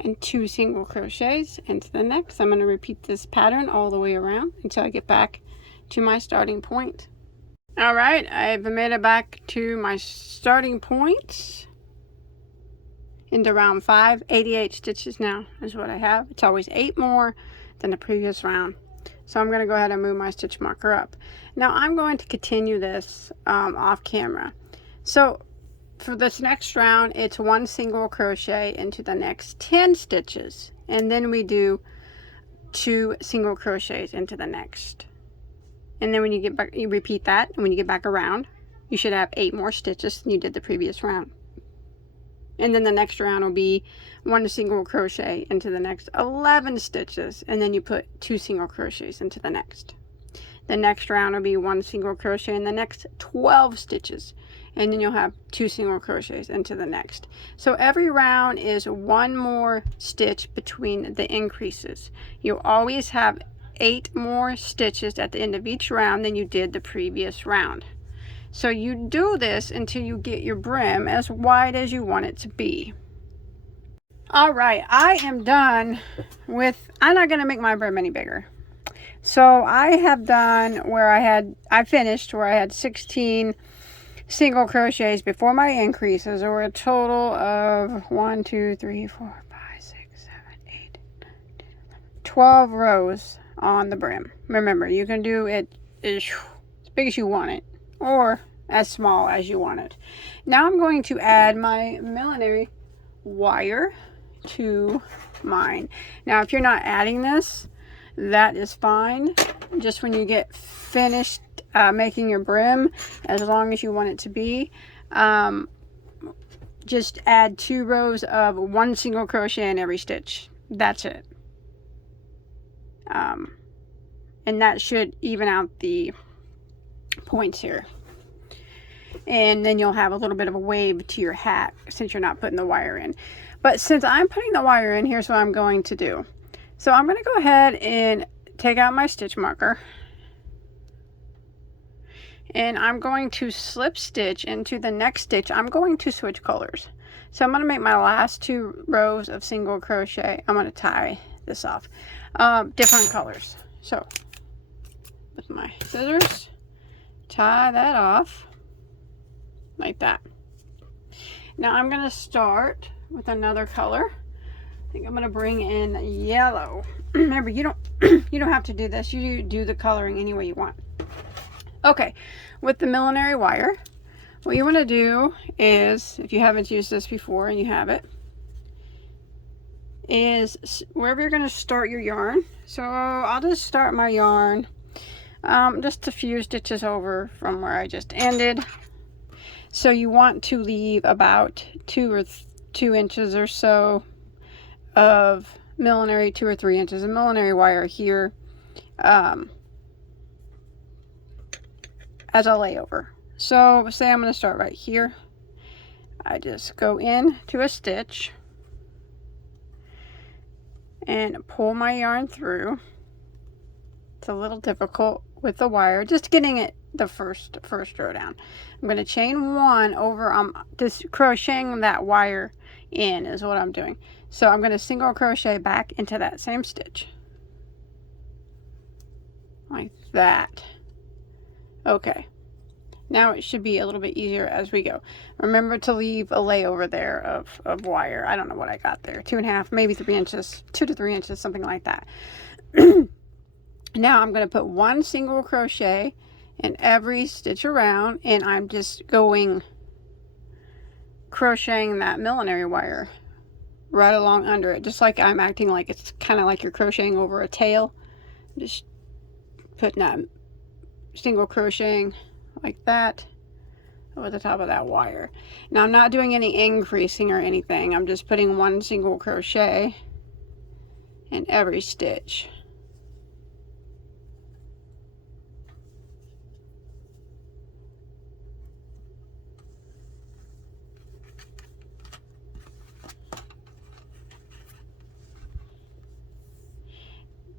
And 2 single crochets into the next. I'm going to repeat this pattern all the way around until I get back to my starting point. All right, I've made it back to my starting point into round 5. 88 stitches now is what I have. It's always 8 more than the previous round. So I'm going to go ahead and move my stitch marker up. Now I'm going to continue this off camera. So for this next round, it's 1 single crochet into the next 10 stitches, and then we do 2 single crochets into the next. And then when you get back, you repeat that, and when you get back around, you should have 8 more stitches than you did the previous round. And then the next round will be 1 single crochet into the next 11 stitches, and then you put 2 single crochets into the next. The next round will be 1 single crochet in the next 12 stitches, and then you'll have 2 single crochets into the next. So every round is 1 more stitch between the increases. You'll always have 8 more stitches at the end of each round than you did the previous round. So you do this until you get your brim as wide as you want it to be. All right, I am done with, I'm not going to make my brim any bigger. So I have done where I finished where I had 16 single crochets before my increases, or a total of 1, 2, 3, 4, 5, 6, 7, 8, 9, 10, 12 rows on the brim. Remember, you can do it as big as you want it, or as small as you want it. Now I'm going to add my millinery wire to mine. Now if you're not adding this, that is fine. Just when you get finished making your brim, as long as you want it to be, just add 2 rows of 1 single crochet in every stitch. That's it. And that should even out the points here. And then you'll have a little bit of a wave to your hat since you're not putting the wire in. But since I'm putting the wire in, here's what I'm going to do. So I'm going to go ahead and take out my stitch marker. And I'm going to slip stitch into the next stitch. I'm going to switch colors. So I'm going to make my last 2 rows of single crochet. I'm going to tie this off. Different colors. So with my scissors, tie that off like that. Now I'm going to start with another color. I think I'm going to bring in yellow. Remember, you don't have to do this. You do the coloring any way you want. Okay, with the millinery wire, what you want to do is, if you haven't used this before and you have it, is wherever you're going to start your yarn. So I'll just start my yarn just a few stitches over from where I just ended. So you want to leave about 2 inches or so of millinery, 2 or 3 inches of millinery wire here as a layover. So say I'm going to start right here. I just go in to a stitch and pull my yarn through. It's a little difficult with the wire, just getting it the first row down. I'm going to chain 1 over, just crocheting that wire in is what I'm doing. So I'm going to single crochet back into that same stitch like that. Okay, now it should be a little bit easier as we go. Remember to leave a layover there of wire. I don't know what I got there, 2.5, maybe 3 inches, 2 to 3 inches, something like that. Now I'm going to put 1 single crochet in every stitch around, and I'm just going crocheting that millinery wire right along under it, just like I'm acting like it's kind of like you're crocheting over a tail. Just putting that single crocheting like that over the top of that wire. Now I'm not doing any increasing or anything. I'm just putting 1 single crochet in every stitch.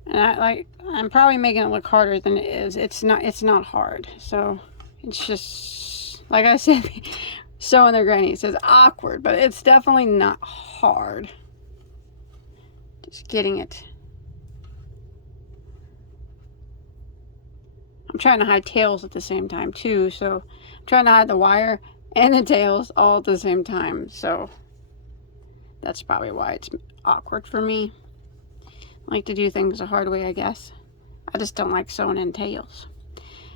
And I'm probably making it look harder than it is. It's not hard. So it's just, like I said, sewing their granny, it says awkward, but it's definitely not hard. Just getting it. I'm trying to hide tails at the same time too, so I'm trying to hide the wire and the tails all at the same time. So that's probably why it's awkward for me. I like to do things the hard way, I guess. I just don't like sewing in tails.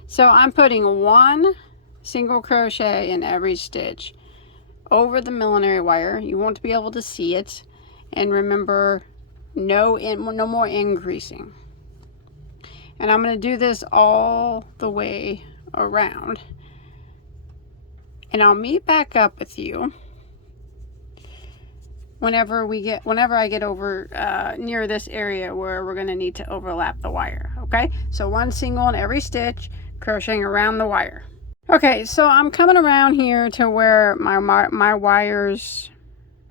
So I'm putting 1 single crochet in every stitch over the millinery wire. You won't be able to see it. And remember, no more increasing. And I'm going to do this all the way around. And I'll meet back up with you whenever I get over near this area where we're going to need to overlap the wire. Okay, so 1 single in every stitch, crocheting around the wire. Okay, so I'm coming around here to where my wires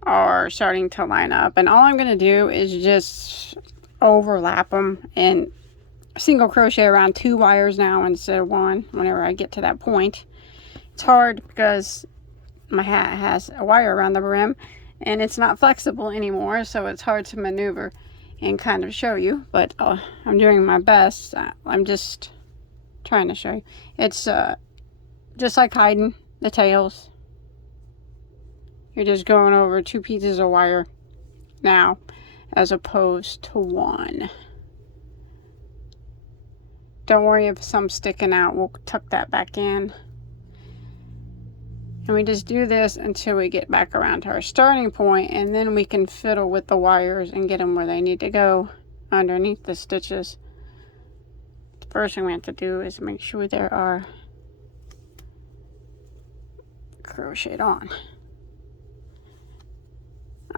are starting to line up, and all I'm going to do is just overlap them and single crochet around 2 wires now instead of 1 whenever I get to that point. It's hard because my hat has a wire around the brim, and it's not flexible anymore, so it's hard to maneuver and kind of show you, but I'm doing my best. I'm just trying to show you. It's just like hiding the tails. You're just going over 2 pieces of wire now as opposed to 1. Don't worry if some sticking out, we'll tuck that back in. And we just do this until we get back around to our starting point, and then we can fiddle with the wires and get them where they need to go underneath the stitches. The first thing we have to do is make sure they are crocheted on.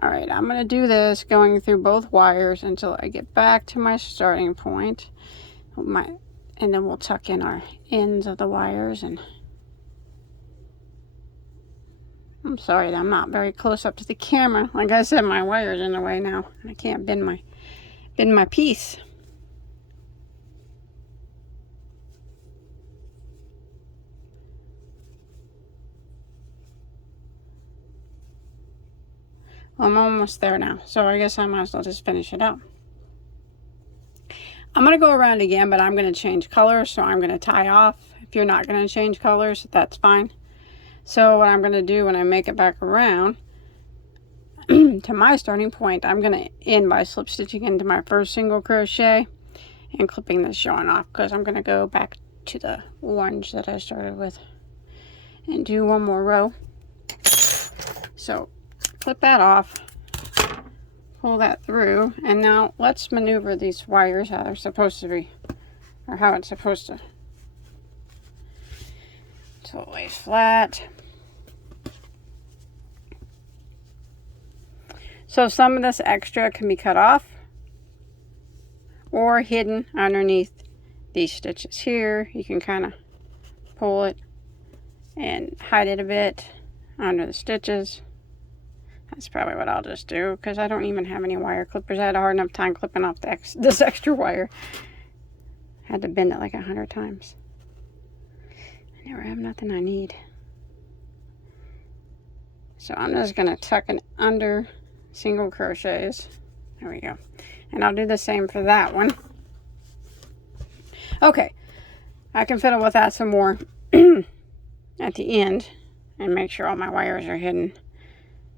Alright, I'm going to do this going through both wires until I get back to my starting point. And then we'll tuck in our ends of the wires. And I'm sorry that I'm not very close up to the camera. Like I said, my wire's in the way now. I can't bend my piece. Well, I'm almost there now, so I guess I might as well just finish it up. I'm going to go around again, but I'm going to change colors, so I'm going to tie off. If you're not going to change colors, that's fine. So what I'm going to do when I make it back around to my starting point, I'm going to end by slip stitching into my first single crochet and clipping this yarn off, because I'm going to go back to the orange that I started with and do one more row. So clip that off, pull that through, and now let's maneuver these wires how they're supposed to be, or how it's supposed to, so it lays flat. So some of this extra can be cut off or hidden underneath these stitches here. You can kind of pull it and hide it a bit under the stitches. That's probably what I'll just do, because I don't even have any wire clippers. I had a hard enough time clipping off this extra wire. Had to bend it like 100 times. I never have nothing I need. So I'm just going to tuck it under single crochets. There we go. And I'll do the same for that one. Okay. I can fiddle with that some more at the end and make sure all my wires are hidden.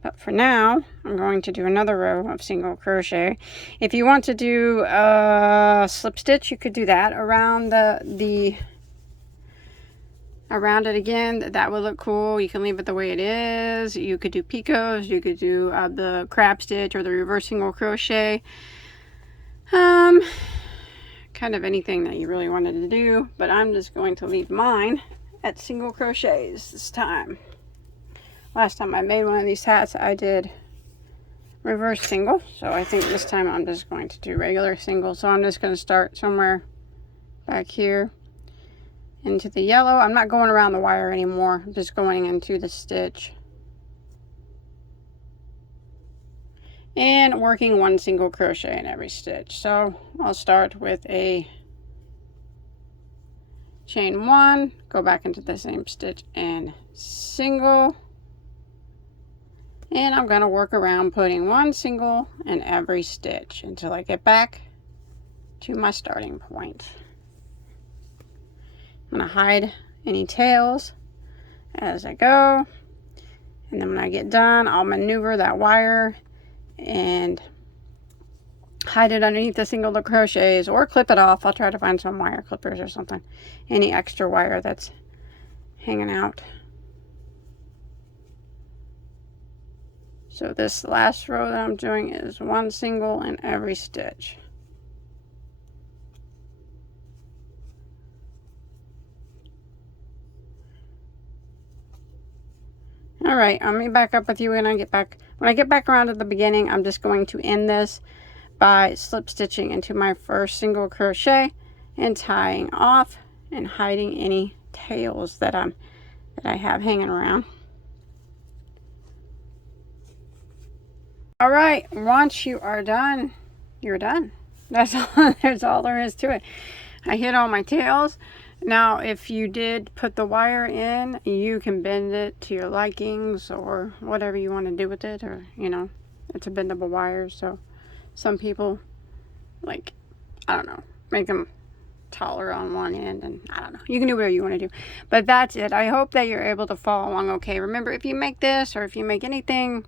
But for now, I'm going to do another row of single crochet. If you want to do a slip stitch, you could do that around around it again. That would look cool. You can leave it the way it is. You could do picots. You could do the crab stitch or the reverse single crochet. Kind of anything that you really wanted to do. But I'm just going to leave mine at single crochets this time. Last time I made one of these hats, I did reverse single. So I think this time I'm just going to do regular single. So I'm just going to start somewhere back here into the yellow. I'm not going around the wire anymore. I'm just going into the stitch. And working one single crochet in every stitch. So I'll start with a chain 1, go back into the same stitch and single. And I'm going to work around putting one single in every stitch until I get back to my starting point. I'm going to hide any tails as I go. And then when I get done, I'll maneuver that wire and hide it underneath the single crochets or clip it off. I'll try to find some wire clippers or something. Any extra wire that's hanging out. So this last row that I'm doing is one single in every stitch. All right, I'll meet back up with you when I get back. When I get back around to the beginning, I'm just going to end this by slip stitching into my first single crochet and tying off and hiding any tails that I have hanging around. All right, once you are done, you're done. That's all. That's all there is to it. I hid all my tails, Now, if you did put the wire in, you can bend it to your likings or whatever you want to do with it, or, you know, it's a bendable wire, so some people, like, I don't know, make them taller on one end, and I don't know, you can do whatever you want to do. But that's it. I hope that you're able to follow along okay. Remember, if you make this, or if you make anything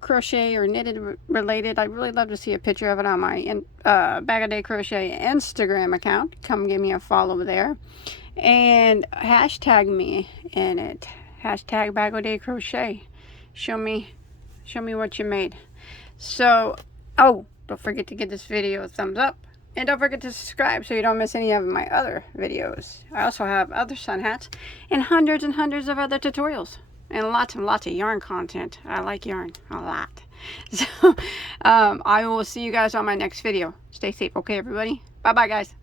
crochet or knitted related, I'd really love to see a picture of it on my Bagoday Crochet Instagram account. Come give me a follow there, and hashtag me in it. Hashtag Bagoday Crochet. Show me what you made. So, oh, don't forget to give this video a thumbs up, and don't forget to subscribe so you don't miss any of my other videos. I also have other sun hats and hundreds of other tutorials, and lots and lots of yarn content. I like yarn a lot. So I will see you guys on my next video. Stay safe, okay, everybody? Bye bye, guys.